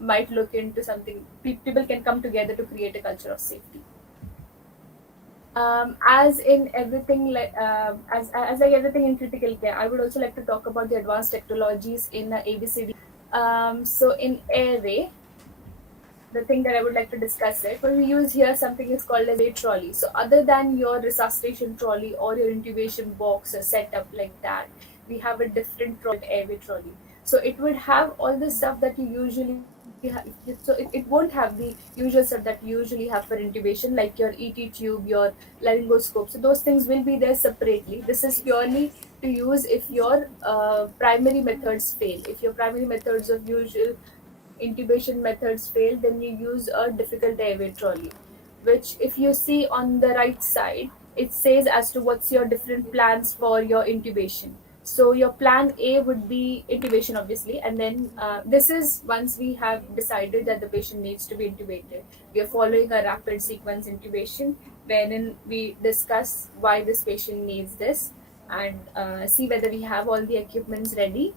might look into something. People can come together to create a culture of safety. As in everything, as like everything in critical care, I would also like to talk about the advanced technologies in ABCD. So in airway, the thing that I would like to discuss it, when we use here something is called as a trolley. So other than your resuscitation trolley or your intubation box or setup like that, we have a different airway trolley. So it would have all the stuff that you usually have. So it won't have the usual stuff that you usually have for intubation, like your ET tube, your laryngoscope. So those things will be there separately. This is purely to use if your primary methods fail. If your primary methods of usual intubation methods fail, then you use a difficult airway trolley, which if you see on the right side, it says as to what's your different plans for your intubation. So your plan A would be intubation, obviously, and then this is once we have decided that the patient needs to be intubated. We are following a rapid sequence intubation, wherein we discuss why this patient needs this and see whether we have all the equipments ready.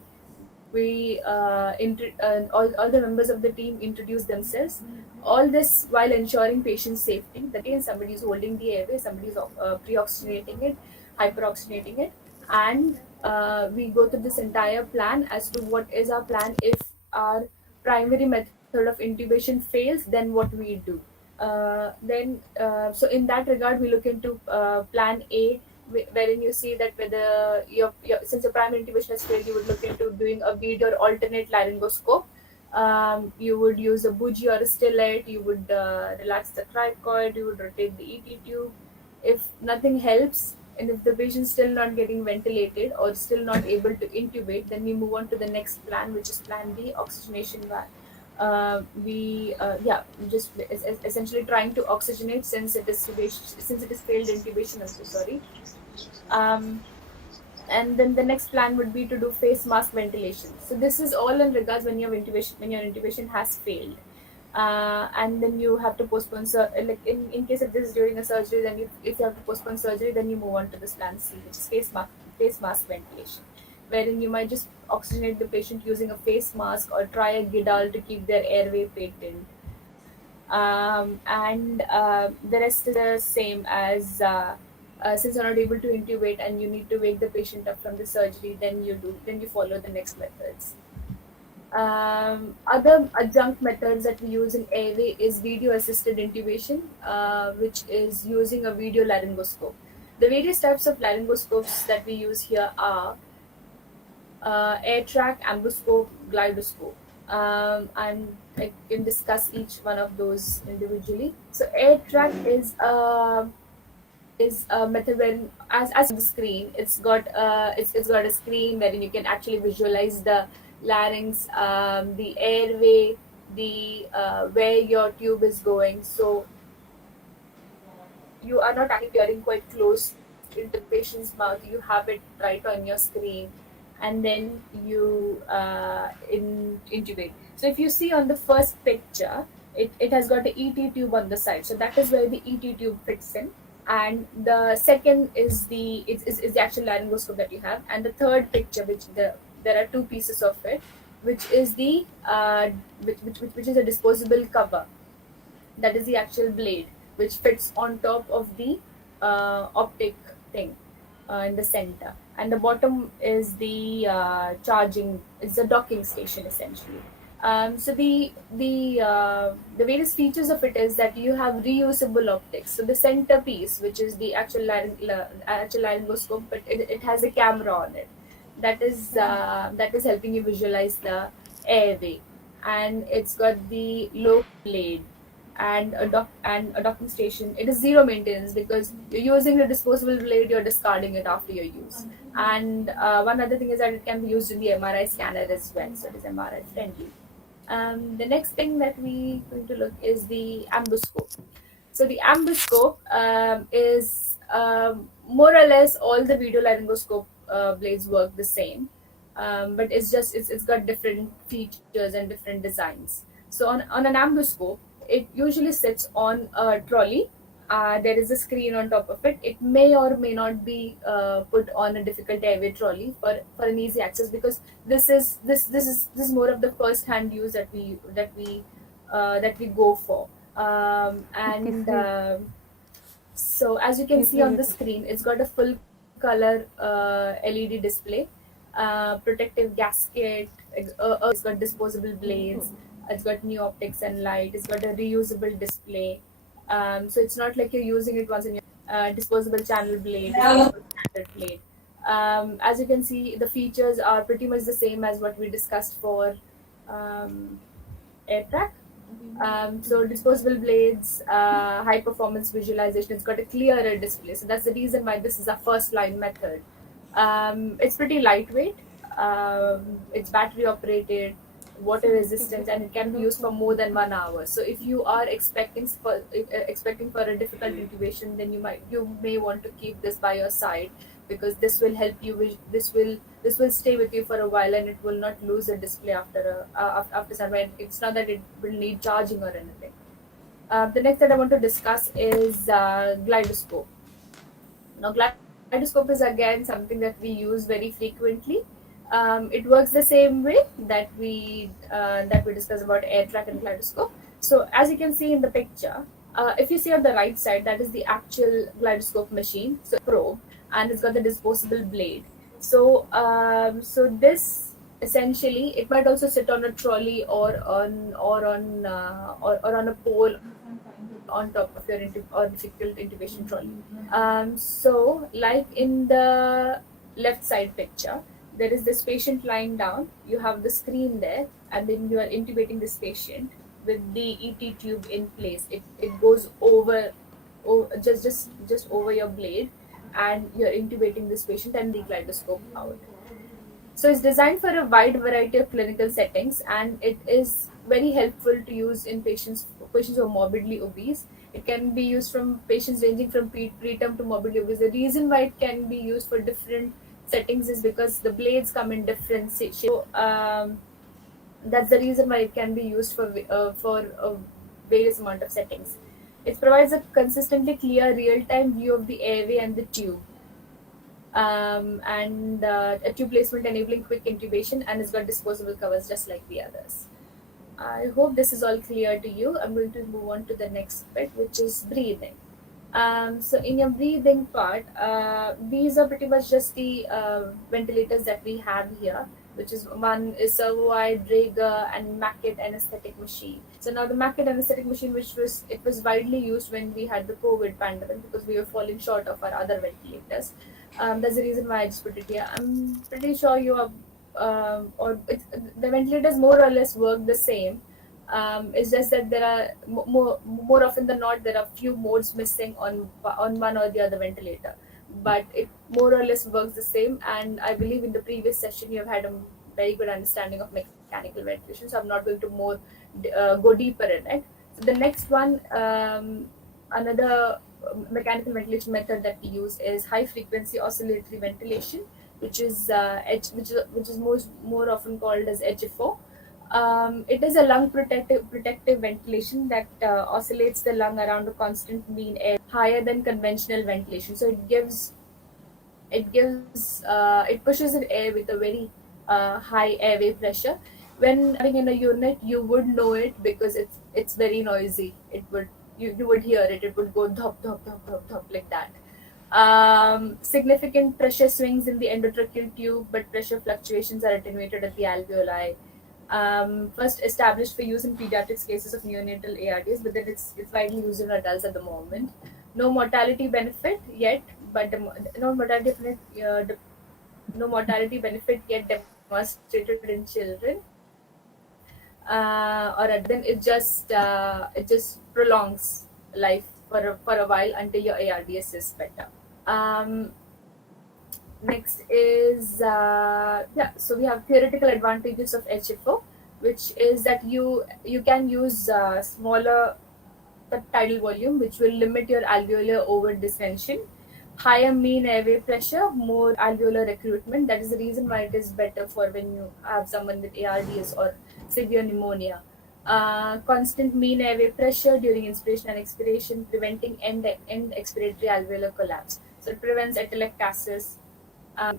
We all the members of the team introduce themselves. All this while ensuring patient safety. That is, somebody is holding the airway, somebody is pre-oxygenating it, hyperoxygenating it, and we go through this entire plan as to what is our plan if our primary method of intubation fails. Then what we do. So in that regard, we look into plan A, wherein you see that whether your since your primary intubation has failed, you would look into doing a bead or alternate laryngoscope. You would use a bougie or a stillet. You would relax the cricoid. You would rotate the ET tube. If nothing helps, and if the patient is still not getting ventilated or still not able to intubate, then we move on to the next plan, which is plan B, oxygenation valve. Just essentially trying to oxygenate since it is failed intubation. I'm so sorry. And then the next plan would be to do face mask ventilation. So this is all in regards when your intubation has failed, and then you have to postpone. Like in case if this is during a surgery, then if you have to postpone surgery, then you move on to this plan C, which is face mask ventilation, wherein you might just oxygenate the patient using a face mask or try a Gidal to keep their airway patent. And the rest is the same as since you're not able to intubate and you need to wake the patient up from the surgery, then you follow the next methods. Other adjunct methods that we use in airway is video assisted intubation, which is using a video laryngoscope. The various types of laryngoscopes that we use here are air track, ambuscope, glidoscope. And I can discuss each one of those individually. So air track is a method wherein, as the screen, it's got a screen wherein you can actually visualize the larynx, the airway, the where your tube is going. So you are not actually peering quite close into the patient's mouth. You have it right on your screen, and then you intubate. So if you see on the first picture, it has got an ET tube on the side. So that is where the ET tube fits in. And the second is the actual laryngoscope that you have. And the third picture, there are two pieces of it, which is the which is a disposable cover. That is the actual blade, which fits on top of the optic thing in the center. And the bottom is the charging. It's a docking station essentially. So the various features of it is that you have reusable optics. So the centerpiece, which is the actual laryngoscope, but it has a camera on it. That is helping you visualize the airway, and it's got the low blade, and a docking station, it is zero maintenance because you're using the disposable blade, you're discarding it after your use. And one other thing is that it can be used in the MRI scanner as well, so it is MRI friendly. The next thing that we going to look is the ambuscope. So the ambuscope is more or less all the video laryngoscope blades work the same, but it's got different features and different designs. So on an ambuscope, it usually sits on a trolley. There is a screen on top of it. It may or may not be put on a difficult airway trolley for an easy access, because this is more of the first hand use that we go for. And so as you can see on the screen, it's got a full color LED display, protective gasket, it's got disposable blades, it's got new optics and light, it's got a reusable display. So it's not like you're using it once in your disposable channel blade, disposable standard blade. As you can see, the features are pretty much the same as what we discussed for AirTrack. So disposable blades, high performance visualization, it's got a clearer display. So that's the reason why this is a first line method. It's pretty lightweight, it's battery operated, water resistant, and it can be used for more than 1 hour. So if you are expecting for a difficult intubation, then you may want to keep this by your side, because this will help you with this will stay with you for a while, and it will not lose a display after some time. It's not that it will need charging or anything. The next that I want to discuss is glidoscope. Now glidoscope is again something that we use very frequently. It works the same way that we discussed about AirTrack and glidoscope. So as you can see in the picture, if you see on the right side, that is the actual glidoscope machine, so probe, and it's got the disposable blade. So this essentially, it might also sit on a trolley or on a pole on top of your difficult intubation trolley. So like in the left side picture, there is this patient lying down, you have the screen there, and then you are intubating this patient with the ET tube in place. It goes over just over your blade, and you're intubating this patient and the glidoscope out. So it's designed for a wide variety of clinical settings, and it is very helpful to use in patients who are morbidly obese. It can be used from patients ranging from preterm to morbidly obese. The reason why it can be used for different settings is because the blades come in different shapes. So that's the reason why it can be used for various amount of settings. It provides a consistently clear real-time view of the airway and the tube, and a tube placement enabling quick intubation, and it's got disposable covers just like the others. I hope this is all clear to you. I'm going to move on to the next bit, which is breathing. So in your breathing part, these are pretty much just the ventilators that we have here, which is one is servo-wide, Draeger, and Mackett anesthetic machine. So now the Mackett anesthetic machine, it was widely used when we had the COVID pandemic, because we were falling short of our other ventilators. That's the reason why I just put it here. I'm pretty sure you are, the ventilators more or less work the same. It's just that there are more often than not, there are few modes missing on one or the other ventilator, but it more or less works the same. And I believe in the previous session you have had a very good understanding of mechanical ventilation, so I'm not going to go deeper in it. So the next one, another mechanical ventilation method that we use is high frequency oscillatory ventilation, which is more often called as HFO. It is a lung protective ventilation that oscillates the lung around a constant mean air higher than conventional ventilation. So it pushes in air with a very high airway pressure. When having in a unit, you would know it because it's very noisy. You would hear it. It would go dhop dhop dhop dhop dhop like that. Significant pressure swings in the endotracheal tube, but pressure fluctuations are attenuated at the alveoli. First established for use in pediatrics cases of neonatal ARDS, but then it's widely used in adults at the moment. No mortality benefit yet, but no mortality benefit yet demonstrated in children. or then it just prolongs life for a while until your ARDS is better. Next is so we have theoretical advantages of HFO, which is that you can use smaller tidal volume, which will limit your alveolar over distension, higher mean airway pressure, more alveolar recruitment. That is the reason why it is better for when you have someone with ARDS or severe pneumonia. Constant mean airway pressure during inspiration and expiration, preventing end expiratory alveolar collapse. So it prevents atelectasis.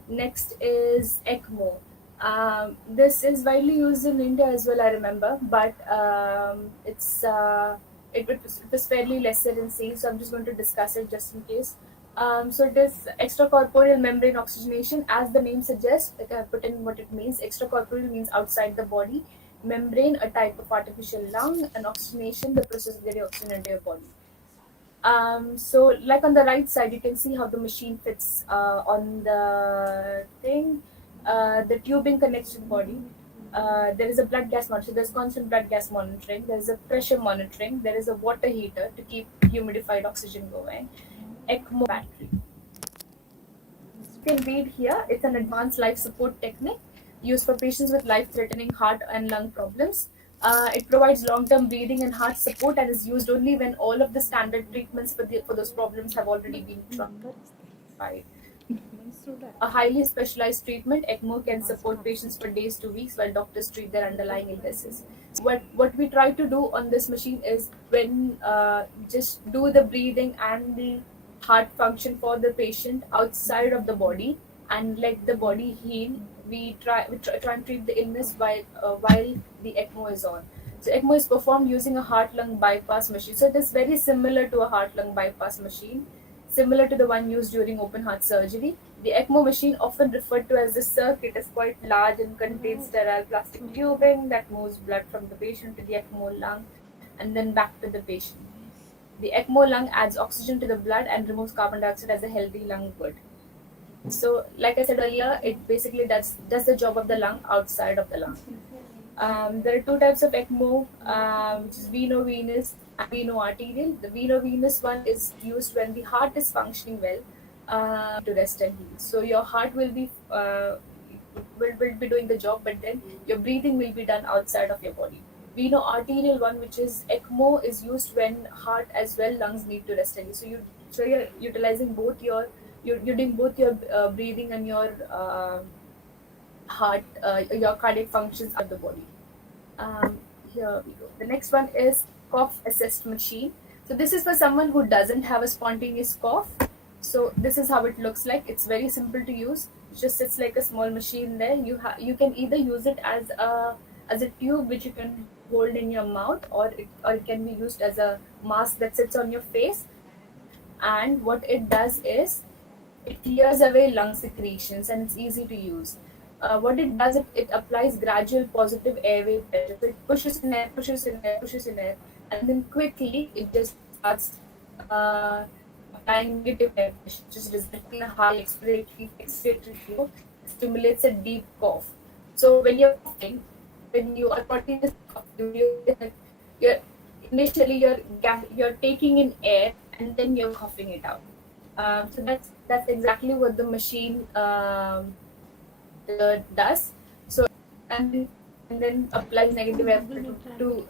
Next is ECMO. This is widely used in India as well, I remember, but it was fairly lesser in sales, so I'm just going to discuss it just in case. So it is extracorporeal membrane oxygenation, as the name suggests. Like I put in what it means. Extracorporeal means outside the body. Membrane, a type of artificial lung, and oxygenation, the process of getting oxygen into your body. So like on the right side, you can see how the machine fits on the thing. The tubing connects to the body. There is a blood gas monitor. There's constant blood gas monitoring. There is a pressure monitoring. There is a water heater to keep humidified oxygen going. ECMO battery. You can read here. It's an advanced life support technique used for patients with life-threatening heart and lung problems. It provides long-term breathing and heart support and is used only when all of the standard treatments for those problems have already been tried. A highly specialized treatment, ECMO can support patients for days to weeks while doctors treat their underlying illnesses. What we try to do on this machine is when just do the breathing and the heart function for the patient outside of the body and let the body heal. We try and treat the illness while the ECMO is on. So ECMO is performed using a heart-lung bypass machine. So it is very similar to a heart-lung bypass machine, similar to the one used during open heart surgery. The ECMO machine, often referred to as the circuit, is quite large and contains sterile plastic tubing that moves blood from the patient to the ECMO lung and then back to the patient. The ECMO lung adds oxygen to the blood and removes carbon dioxide as a healthy lung would. So, like I said earlier, it basically does the job of the lung outside of the lung. There are two types of ECMO, which is veno-venous and veno-arterial. The veno-venous one is used when the heart is functioning well to rest and heal. So your heart will be doing the job, but then your breathing will be done outside of your body. Veno-arterial one, which is ECMO, is used when heart as well lungs need to rest and heal. So you're utilizing both you're doing both your breathing and your heart, your cardiac functions of the body. Here we go. The next one is cough assist machine. So this is for someone who doesn't have a spontaneous cough. So this is how it looks like. It's very simple to use. It just sits like a small machine there. You can either use it as a tube which you can hold in your mouth, or it can be used as a mask that sits on your face. And what it does is it clears away lung secretions and it's easy to use. What it does, it applies gradual positive airway pressure. So it pushes in air, pushes in air, pushes in air, and then quickly it just starts applying negative air pressure, just resulting in a high expiratory flow, stimulates a deep cough. So when you're coughing, when you are spontaneous coughing, initially you're taking in air and then you're coughing it out. So that's exactly what the machine does. So and then applies negative air to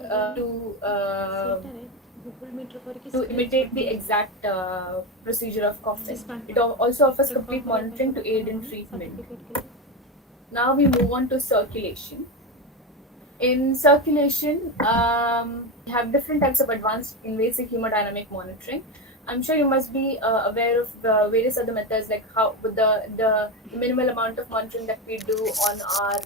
imitate the exact procedure of coughing. It also offers complete monitoring to aid in treatment. Now we move on to circulation. In circulation, we have different types of advanced invasive hemodynamic monitoring. I'm sure you must be aware of the various other methods, like how with the minimal amount of monitoring that we do on our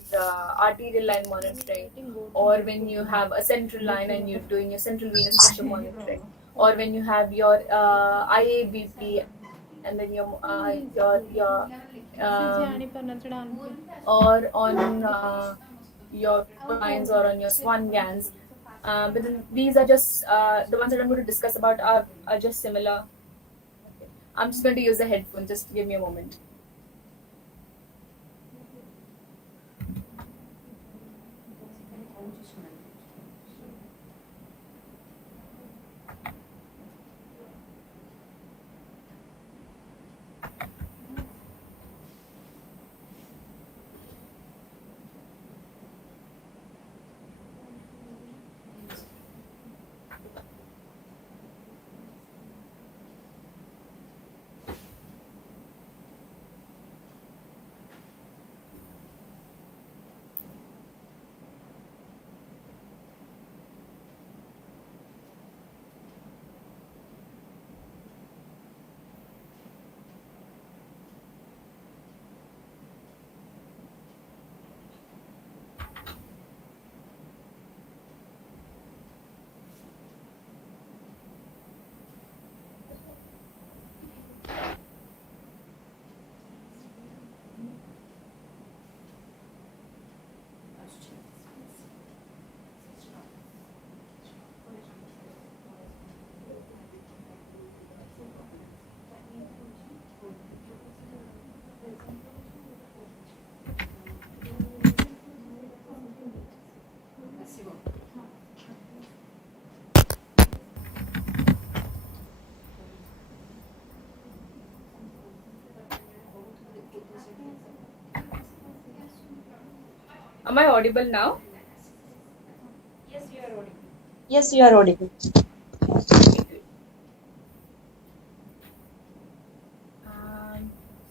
arterial line monitoring, or when you have a central line and you're doing your central venous pressure monitoring, or when you have your IABP and then your or on your lines or on your swan gans. But then these are just the ones that I'm going to discuss about are just similar. Okay. I'm just going to use the headphone. Just give me a moment. Am I audible now? Yes, you are audible.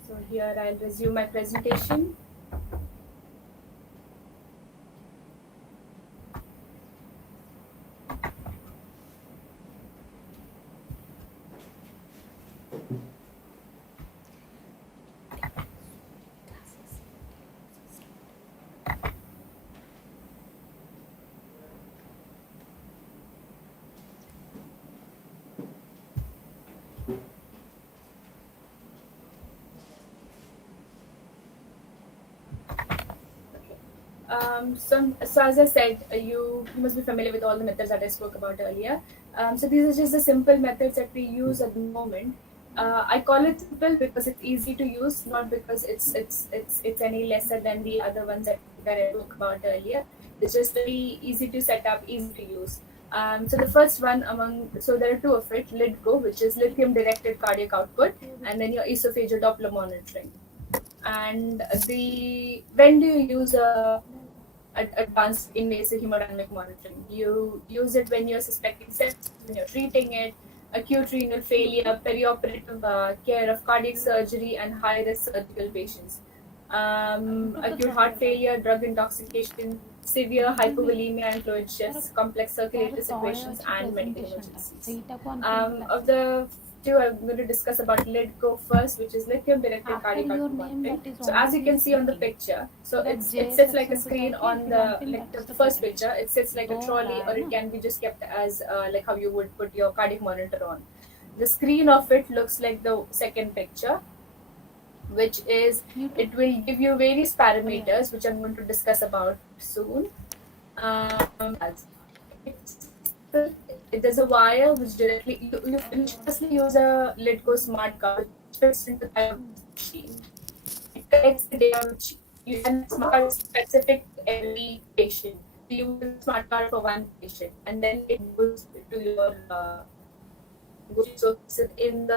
So here I'll resume my presentation. So as I said, you must be familiar with all the methods that I spoke about earlier. So these are just the simple methods that we use at the moment. I call it simple because it's easy to use, not because it's any lesser than the other ones that I spoke about earlier. It's just very easy to set up, easy to use. So the first one so there are two of it, LIDCO, which is lithium directed cardiac output, and then your esophageal Doppler monitoring. And when do you use advanced invasive hemodynamic monitoring? You use it when you're suspecting sepsis, when you're treating it, acute renal failure, perioperative care of cardiac surgery, and high-risk surgical patients. Acute heart failure, drug intoxication, severe hypovolemia and fluid shifts, complex circulatory situations, and medical emergencies. Of the two, I'm going to discuss about LIDCO first, which is lithium directed cardiac output monitoring. So as you can see on the picture, so it sits like a screen on the first picture. It sits like a trolley, or it can be just kept as like how you would put your cardiac monitor on. The screen of it looks like the second picture, which is, it will give you various parameters, which I'm going to discuss about soon. There's a wire which directly, you firstly use a LIDCO smart card which fits into the machine. It collects the data which you can smart card specific to every patient. So you use a smart card for one patient, and then it goes to your so in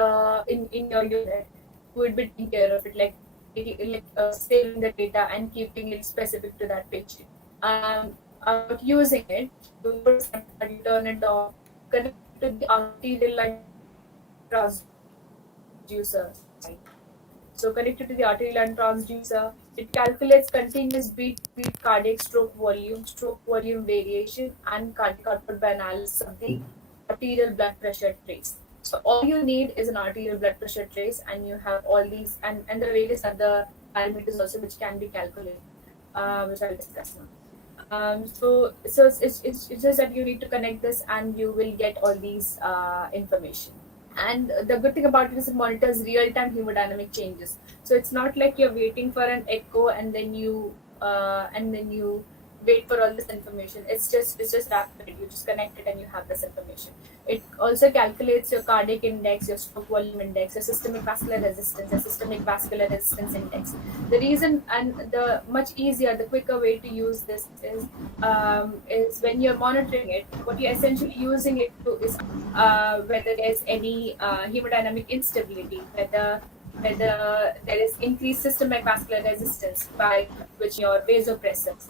your unit, who would be taking care of it, like saving the data and keeping it specific to that patient. Using it, you turn it off, connect to the arterial line transducer. So connected to the arterial line transducer, it calculates continuous beat cardiac stroke volume variation, and cardiac output by analysis of the arterial blood pressure trace. So all you need is an arterial blood pressure trace, and you have all these, and there are various other parameters also which can be calculated, which I'll discuss now. So it's just that you need to connect this, and you will get all these information. And the good thing about it is it monitors real-time hemodynamic changes. So it's not like you're waiting for an echo and then you wait for all this information. It's just rapid. You just connect it and you have this information. It also calculates your cardiac index, your stroke volume index, your systemic vascular resistance, your systemic vascular resistance index. The reason, and the much easier, the quicker way to use this is when you're monitoring it, what you're essentially using it to is whether there's any hemodynamic instability, whether there is increased systemic vascular resistance by which your vasopressors.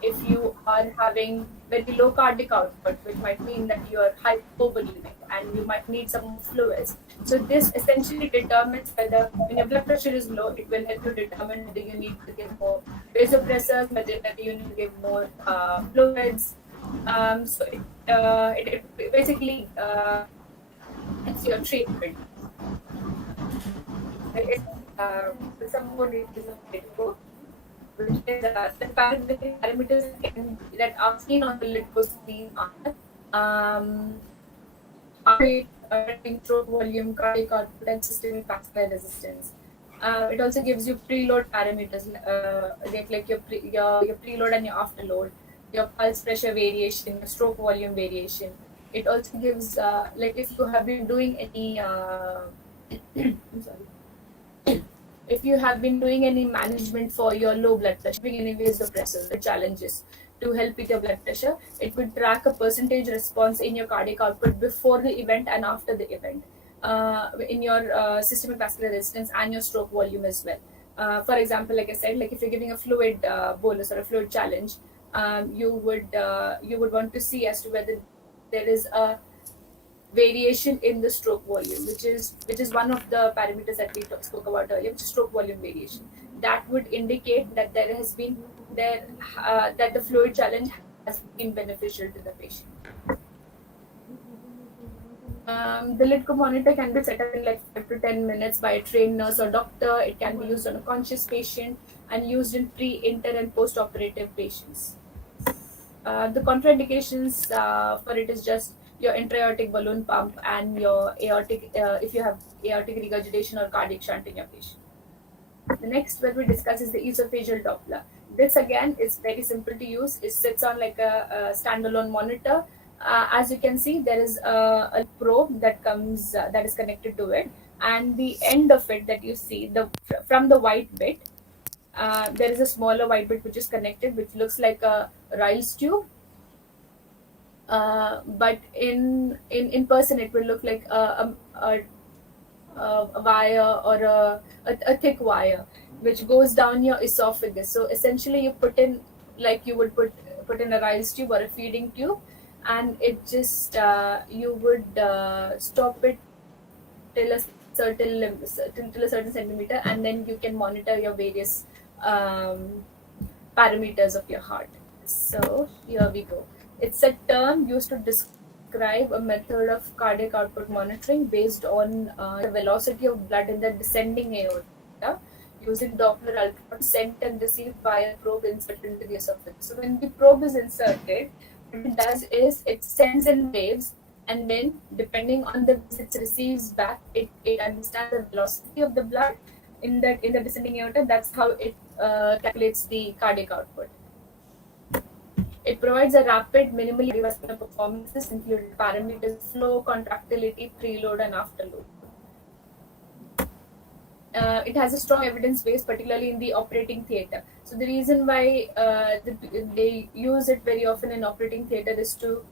If you are having very low cardiac output, which might mean that you are hypovolemic and you might need some more fluids. So this essentially determines whether, when your blood pressure is low, it will help you determine whether you need to give more vasopressors, whether you need to give more fluids. So it basically it's your treatment. Some more details of LIDCO, which is the parameters that are seen on the LIDCO screen are stroke volume, cardiac output, and systemic vascular resistance. It also gives you preload parameters, like your preload and your afterload, your pulse pressure variation, your stroke volume variation. It also gives, like if you have been doing any, I'm sorry. If you have been doing any management for your low blood pressure, any vasopressors, the challenges to help with your blood pressure, it will track a percentage response in your cardiac output before the event and after the event, in your systemic vascular resistance and your stroke volume as well. For example, like I said, like if you're giving a fluid bolus or a fluid challenge, you would want to see as to whether there is a variation in the stroke volume, which is one of the parameters that we spoke about earlier, which is stroke volume variation. That would indicate that there has been that the fluid challenge has been beneficial to the patient. The LIDCO monitor can be set up in like 5 to 10 minutes by a trained nurse or doctor. It can be used on a conscious patient and used in pre, inter, and post-operative patients. The contraindications for it is just your intra-aortic balloon pump and your aortic, if you have aortic regurgitation or cardiac shunt in your patient. The next that we discuss is the esophageal Doppler. This again is very simple to use. It sits on like a standalone monitor. As you can see, there is a probe that comes that is connected to it, and the end of it that you see from the white bit, there is a smaller white bit which is connected, which looks like a Riles tube. But in person, it will look like a wire or a thick wire which goes down your esophagus. So essentially, you put in like you would put in a Riles tube or a feeding tube, and it just you would stop it till a certain centimeter, and then you can monitor your various parameters of your heart. So here we go. It's a term used to describe a method of cardiac output monitoring based on the velocity of blood in the descending aorta using Doppler ultrasound sent and received by a probe inserted into the esophagus. So when the probe is inserted, what it does is it sends in waves, and then depending on the waves it receives back, it understands the velocity of the blood in the descending aorta. That's how it calculates the cardiac output. It provides a rapid, minimally cardiovascular performances, including parameters flow, contractility, preload, and afterload. It has a strong evidence base, particularly in the operating theatre. So the reason why they use it very often in operating theatre is to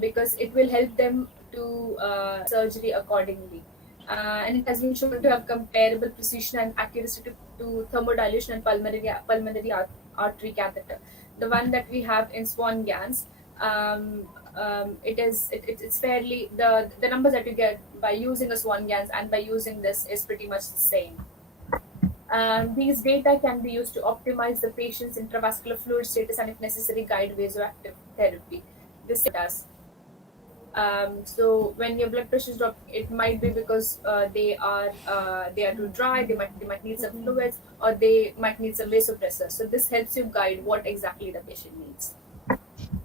because it will help them to surgery accordingly. And it has been shown to have comparable precision and accuracy to thermodilation and pulmonary artery catheter. The one that we have in Swan Gans, it's fairly the numbers that you get by using a Swan Gans and by using this is pretty much the same. These data can be used to optimize the patient's intravascular fluid status and, if necessary, guide vasoactive therapy. This it does. So when your blood pressure is dropped, it might be because they are too dry. They might need some fluids, or they might need some vasopressors. So this helps you guide what exactly the patient needs.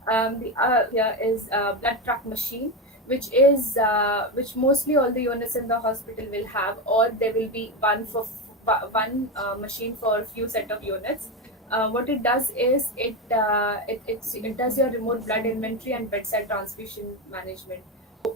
Here is a blood track machine, which mostly all the units in the hospital will have, or there will be one machine for a few set of units. What it does is it does your remote blood inventory and bedside transfusion management.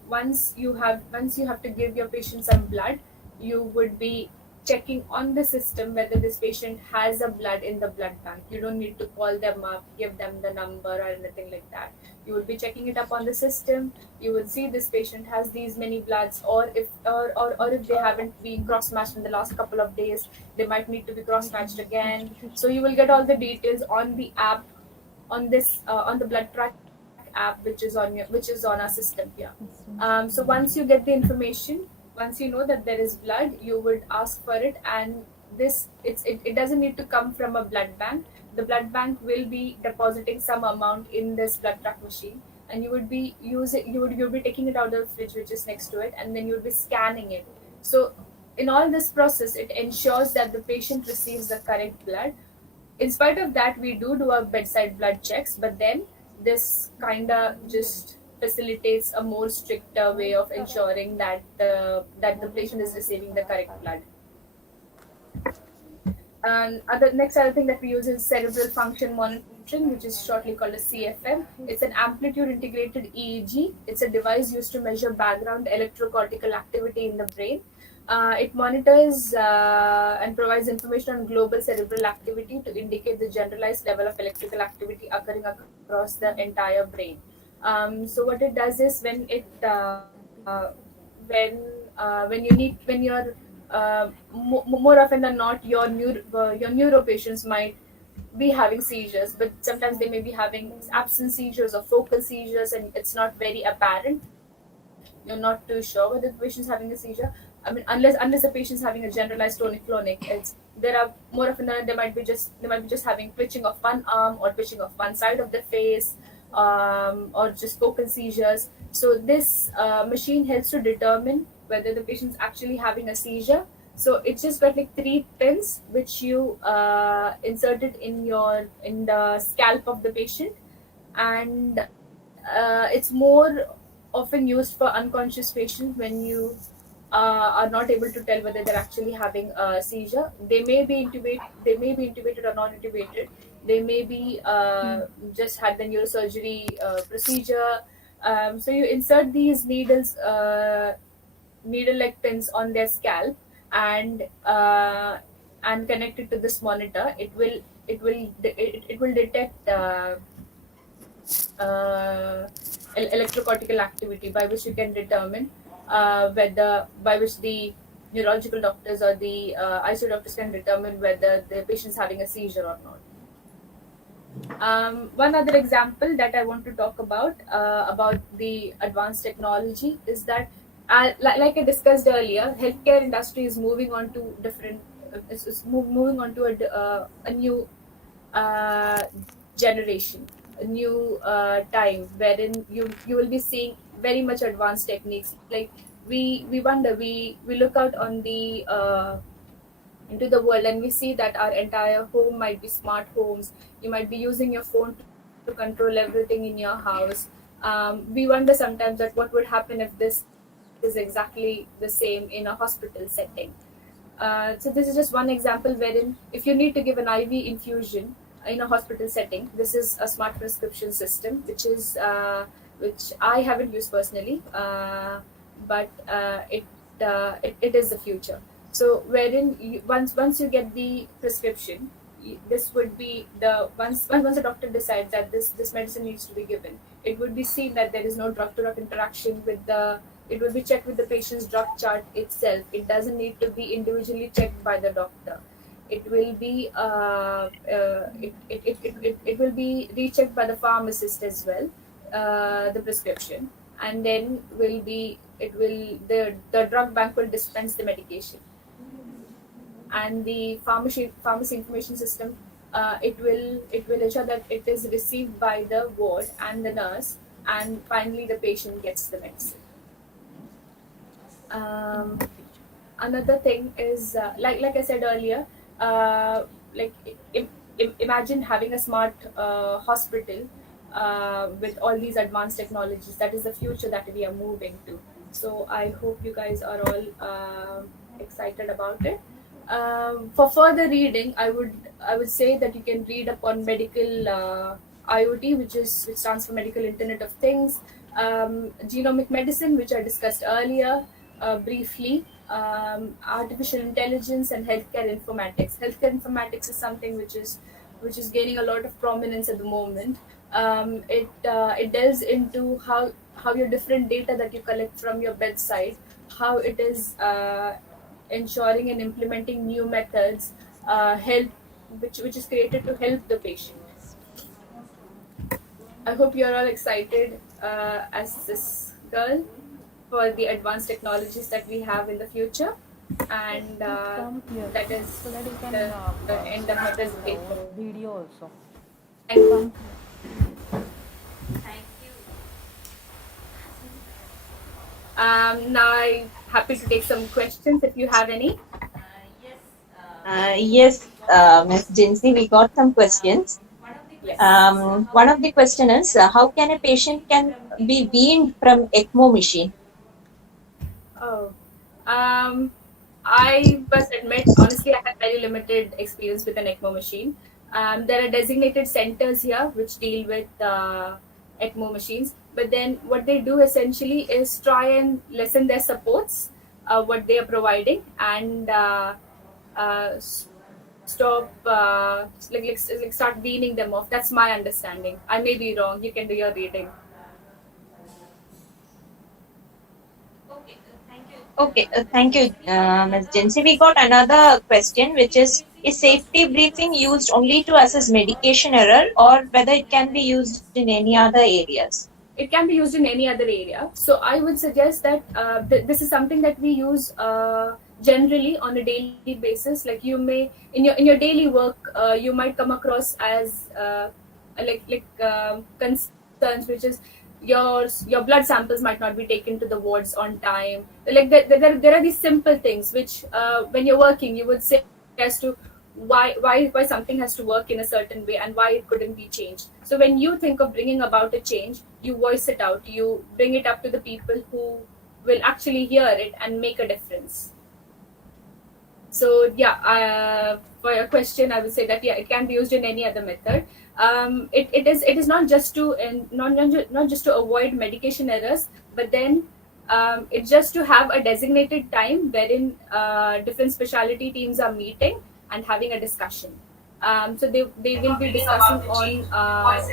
Once you have to give your patient some blood, you would be checking on the system whether this patient has a blood in the blood bank. You don't need to call them up, give them the number or anything like that. You would be checking it up on the system. You would see this patient has these many bloods, or if they haven't been cross-matched in the last couple of days, they might need to be cross-matched again. So you will get all the details on the app, on the blood track app, which is on our system here. So once you get the information, once you know that there is blood, you would ask for it, and it doesn't need to come from a blood bank. The blood bank will be depositing some amount in this blood track machine, and you would be taking it out of the fridge which is next to it, and then you would be scanning it. So in all this process, it ensures that the patient receives the correct blood. In spite of that, we do our bedside blood checks, but then this kind of just facilitates a more stricter way of ensuring that the patient is receiving the correct blood. And next other thing that we use is cerebral function monitoring, which is shortly called as CFM. It's an amplitude integrated EEG. It's a device used to measure background electrocortical activity in the brain. It monitors and provides information on global cerebral activity to indicate the generalized level of electrical activity occurring across the entire brain. So what it does is when more often than not, your neuro patients might be having seizures, but sometimes they may be having absent seizures or focal seizures, and it's not very apparent. You're not too sure whether the patient's having a seizure. I mean, unless the patient's having a generalized tonic-clonic, it's there are more often than not, they might be just having twitching of one arm or twitching of one side of the face, or just focal seizures. So this machine helps to determine whether the patient's actually having a seizure. So it's just got like 3 pins which you insert it in the scalp of the patient, and it's more often used for unconscious patients when you are not able to tell whether they're actually having a seizure. They may be intubated or not intubated. They may be just had the neurosurgery procedure. So you insert these needle-like pins on their scalp, and connect it to this monitor. It will detect electrocortical activity, by which you can determine by which the neurological doctors or the ICU doctors can determine whether the patient's having a seizure or not. One other example that I want to talk about the advanced technology is that, like I discussed earlier, healthcare industry is moving on to moving on to a new generation, a new time, wherein you will be seeing very much advanced techniques. Like we look out on the into the world, and we see that our entire home might be smart homes. You might be using your phone to control everything in your house. We wonder sometimes that what would happen if this is exactly the same in a hospital setting. So this is just one example wherein if you need to give an IV infusion in a hospital setting, this is a smart prescription system, which I haven't used personally, but it is the future. So wherein once you get the prescription, this would be once the doctor decides that this medicine needs to be given, it would be seen that there is no drug-to-drug interaction with the. It will be checked with the patient's drug chart itself. It doesn't need to be individually checked by the doctor. It will be it will be rechecked by the pharmacist as well, the prescription, and then the drug bank will dispense the medication, and the pharmacy information system, it will ensure that it is received by the ward and the nurse, and finally the patient gets the medicine. Another thing is, like I said earlier, like imagine having a smart hospital with all these advanced technologies. That is the future that we are moving to. So I hope you guys are all excited about it. For further reading, I would say that you can read upon medical IoT, which stands for Medical Internet of Things, genomic medicine, which I discussed earlier briefly, artificial intelligence, and healthcare informatics. Healthcare informatics is something which is gaining a lot of prominence at the moment. It delves into how your different data that you collect from your bedside, how it is ensuring and implementing new methods, which is created to help the patient. I hope you're all excited as this girl for the advanced technologies that we have in the future, and that is so that you can the end of my presentation. video also. Thank you. Now I'm happy to take some questions if you have any. Yes, Ms. Jinsey, we got some questions. Yes. One of the question is, how can a patient can be weaned from ECMO machine? Oh, I must admit, honestly, I have very limited experience with an ECMO machine. There are designated centers here which deal with ECMO machines, but then what they do essentially is try and lessen their supports, what they are providing, and stop, start weaning them off. That's my understanding. I may be wrong. You can do your reading. Okay, thank you, Ms. Jinsi. We got another question, which is safety briefing used only to assess medication error, or whether it can be used in any other areas? It can be used in any other area. So I would suggest that this is something that we use generally on a daily basis. Like you may in your daily work, you might come across as concerns, which is your blood samples might not be taken to the wards on time. Like there are these simple things which when you're working you would say as to why something has to work in a certain way and why it couldn't be changed. So when you think of bringing about a change, you voice it out, you bring it up to the people who will actually hear it and make a difference. So yeah, for your question, I would say that yeah, it can be used in any other method. It is not just to not just to avoid medication errors, but then it's just to have a designated time wherein different specialty teams are meeting and having a discussion. So they will be discussing on what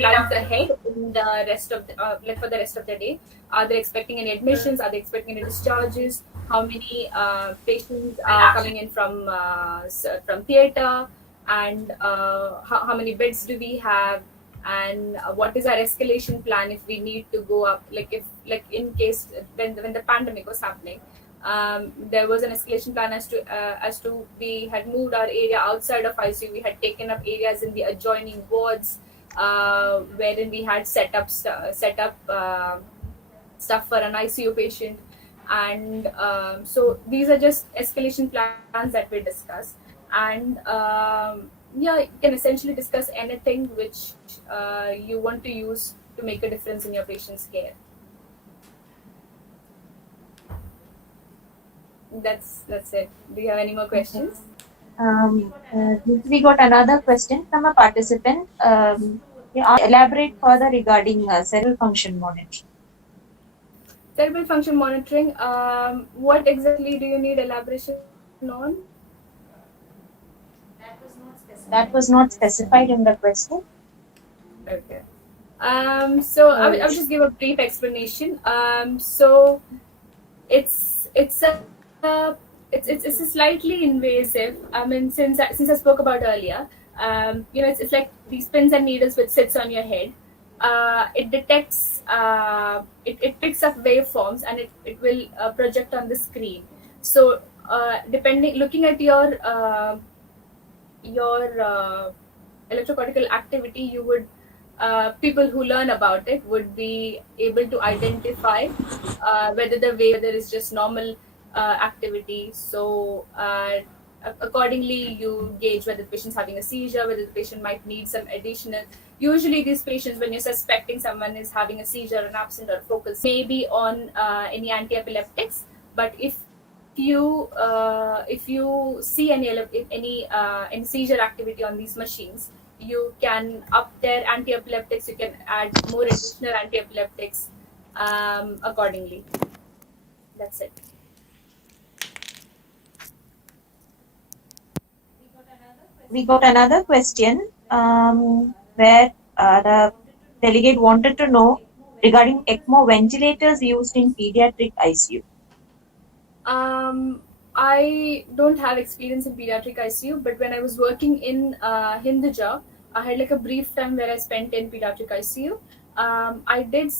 lies ahead in the rest of the, like for the rest of the day. Are they expecting any admissions? Are they expecting any discharges? How many patients are coming in from theatre? And how many beds do we have? And what is our escalation plan if we need to go up? Like in case when the pandemic was happening, there was an escalation plan as to we had moved our area outside of ICU. We had taken up areas in the adjoining wards, wherein we had set up stuff for an ICU patient. And so these are just escalation plans that we discuss. And yeah, you can essentially discuss anything which you want to use to make a difference in your patient's care. That's it. Do you have any more questions? We got another question from a participant. Elaborate further regarding cerebral function monitoring. Cerebral function monitoring. What exactly do you need elaboration on? That was not specified in the question. Okay. So I will just give a brief explanation. So it's a slightly invasive. I mean, since I spoke about earlier, it's like these pins and needles which sits on your head. It detects, it picks up waveforms and it will project on the screen. So looking at your electrocortical activity, you would people who learn about it would be able to identify whether is just normal activity. So accordingly, you gauge whether the patient's having a seizure, whether the patient might need some additional. Usually, these patients, when you're suspecting someone is having a seizure, an absent or focal, may be on any anti-epileptics. But if you see any seizure activity on these machines, you can up their anti-epileptics. You can add more additional anti-epileptics accordingly. That's it. We got another question where the delegate wanted to know regarding ECMO ventilators used in pediatric ICU. I don't have experience in pediatric ICU, but when I was working in Hinduja, I had like a brief time where I spent in pediatric ICU. I did.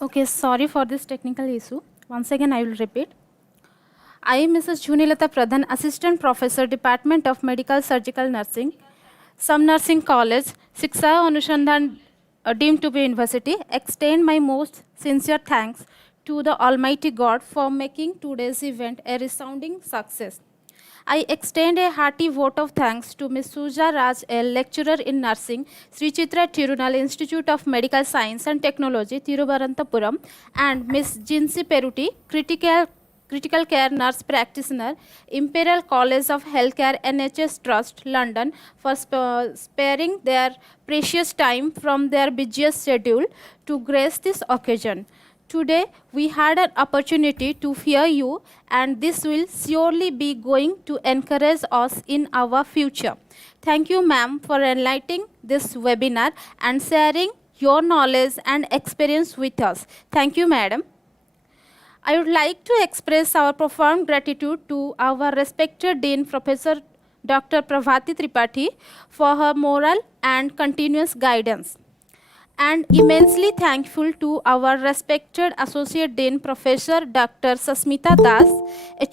Okay, sorry for this technical issue. Once again, I will repeat. I am Mrs. Junilata Pradhan, Assistant Professor, Department of Medical Surgical Nursing, Some Nursing College, SIKSHA ANUSANDHAN, deemed to be university. Extend my most sincere thanks to the Almighty God for making today's event a resounding success. I extend a hearty vote of thanks to Ms. Suja Raj L, lecturer in nursing, Sri Chitra Tirunal Institute of Medical Science and Technology, Thiruvananthapuram, and Ms. Jinsi Peruti, critical care nurse practitioner, Imperial College of Healthcare NHS Trust, London, for sparing their precious time from their busiest schedule to grace this occasion. Today, we had an opportunity to hear you, and this will surely be going to encourage us in our future. Thank you, ma'am, for enlightening this webinar and sharing your knowledge and experience with us. Thank you, madam. I would like to express our profound gratitude to our respected Dean, Professor Dr. Prabhati Tripathi, for her moral and continuous guidance, and immensely thankful to our respected Associate Dean, Professor Dr. Sasmita Das,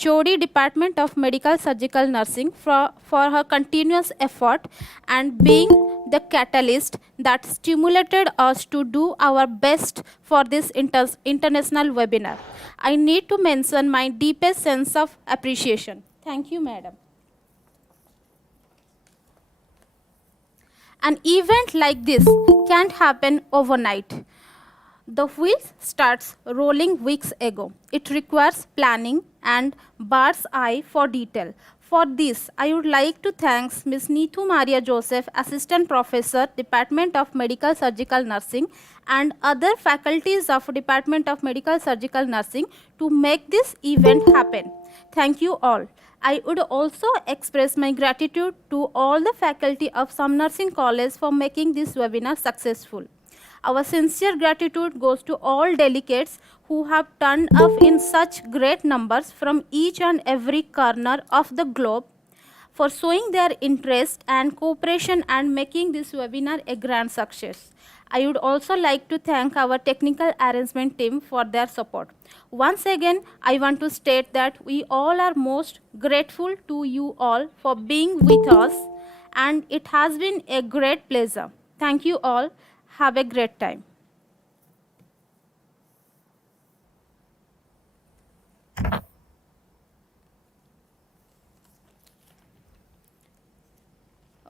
HOD, Department of Medical Surgical Nursing, for her continuous effort and being the catalyst that stimulated us to do our best for this international webinar. I need to mention my deepest sense of appreciation. Thank you, madam. An event like this can't happen overnight. The wheels starts rolling weeks ago. It requires planning and bird's eye for detail. For this, I would like to thank Ms. Neetu Maria Joseph, Assistant Professor, Department of Medical Surgical Nursing, and other faculties of Department of Medical Surgical Nursing to make this event happen. Thank you all. I would also express my gratitude to all the faculty of some nursing college for making this webinar successful. Our sincere gratitude goes to all delegates who have turned up in such great numbers from each and every corner of the globe for showing their interest and cooperation and making this webinar a grand success. I would also like to thank our technical arrangement team for their support. Once again, I want to state that we all are most grateful to you all for being with us, and it has been a great pleasure. Thank you all. Have a great time.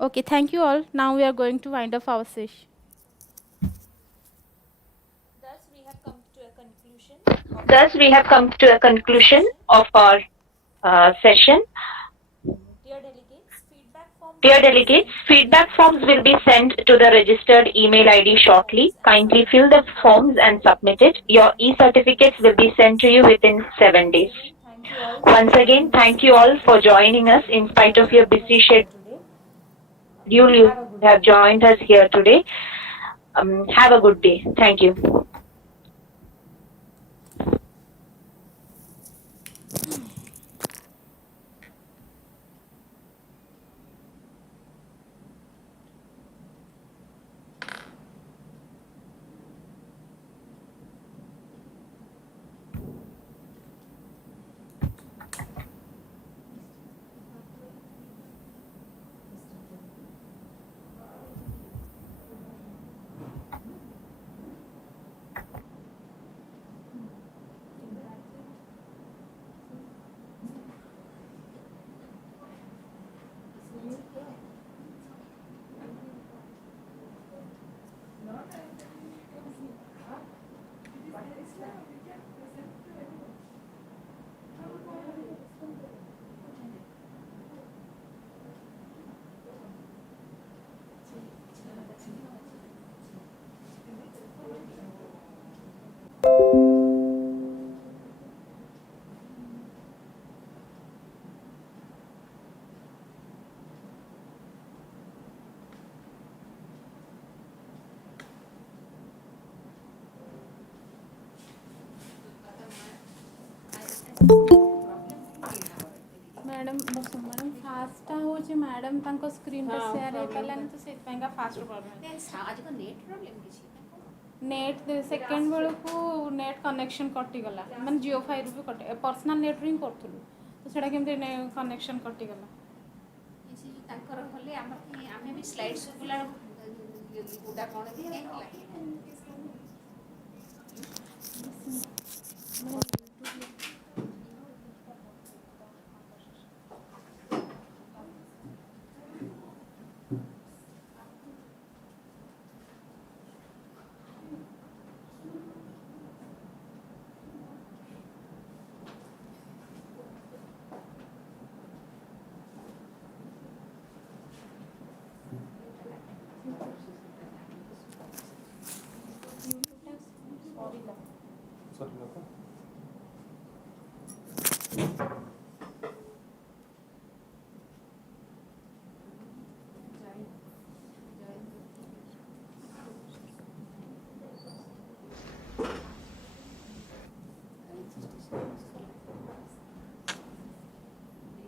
Okay, thank you all. Now we are going to wind up our session. Thus, we have come to a conclusion of our session. Dear delegates, feedback forms will be sent to the registered email ID shortly. Kindly fill the forms and submit it. Your e-certificates will be sent to you within 7 days. Once again, thank you all for joining us in spite of your busy schedule. You have joined us here today. Have a good day. Thank you. Madam बस madam fast होची madam तांको screen पे share हे पलानी तो set पाएगा fast problem आज को net problem किछि net second bell को नेट कनेक्शन कटि गला माने जियो फाइबर भी कटे पर्सनल नेट रिंग करथुलु तो सेटा केमते कनेक्शन कटि गला किछि तांकर होले आमे भी स्लाइड सुकुला गुडा कोन दे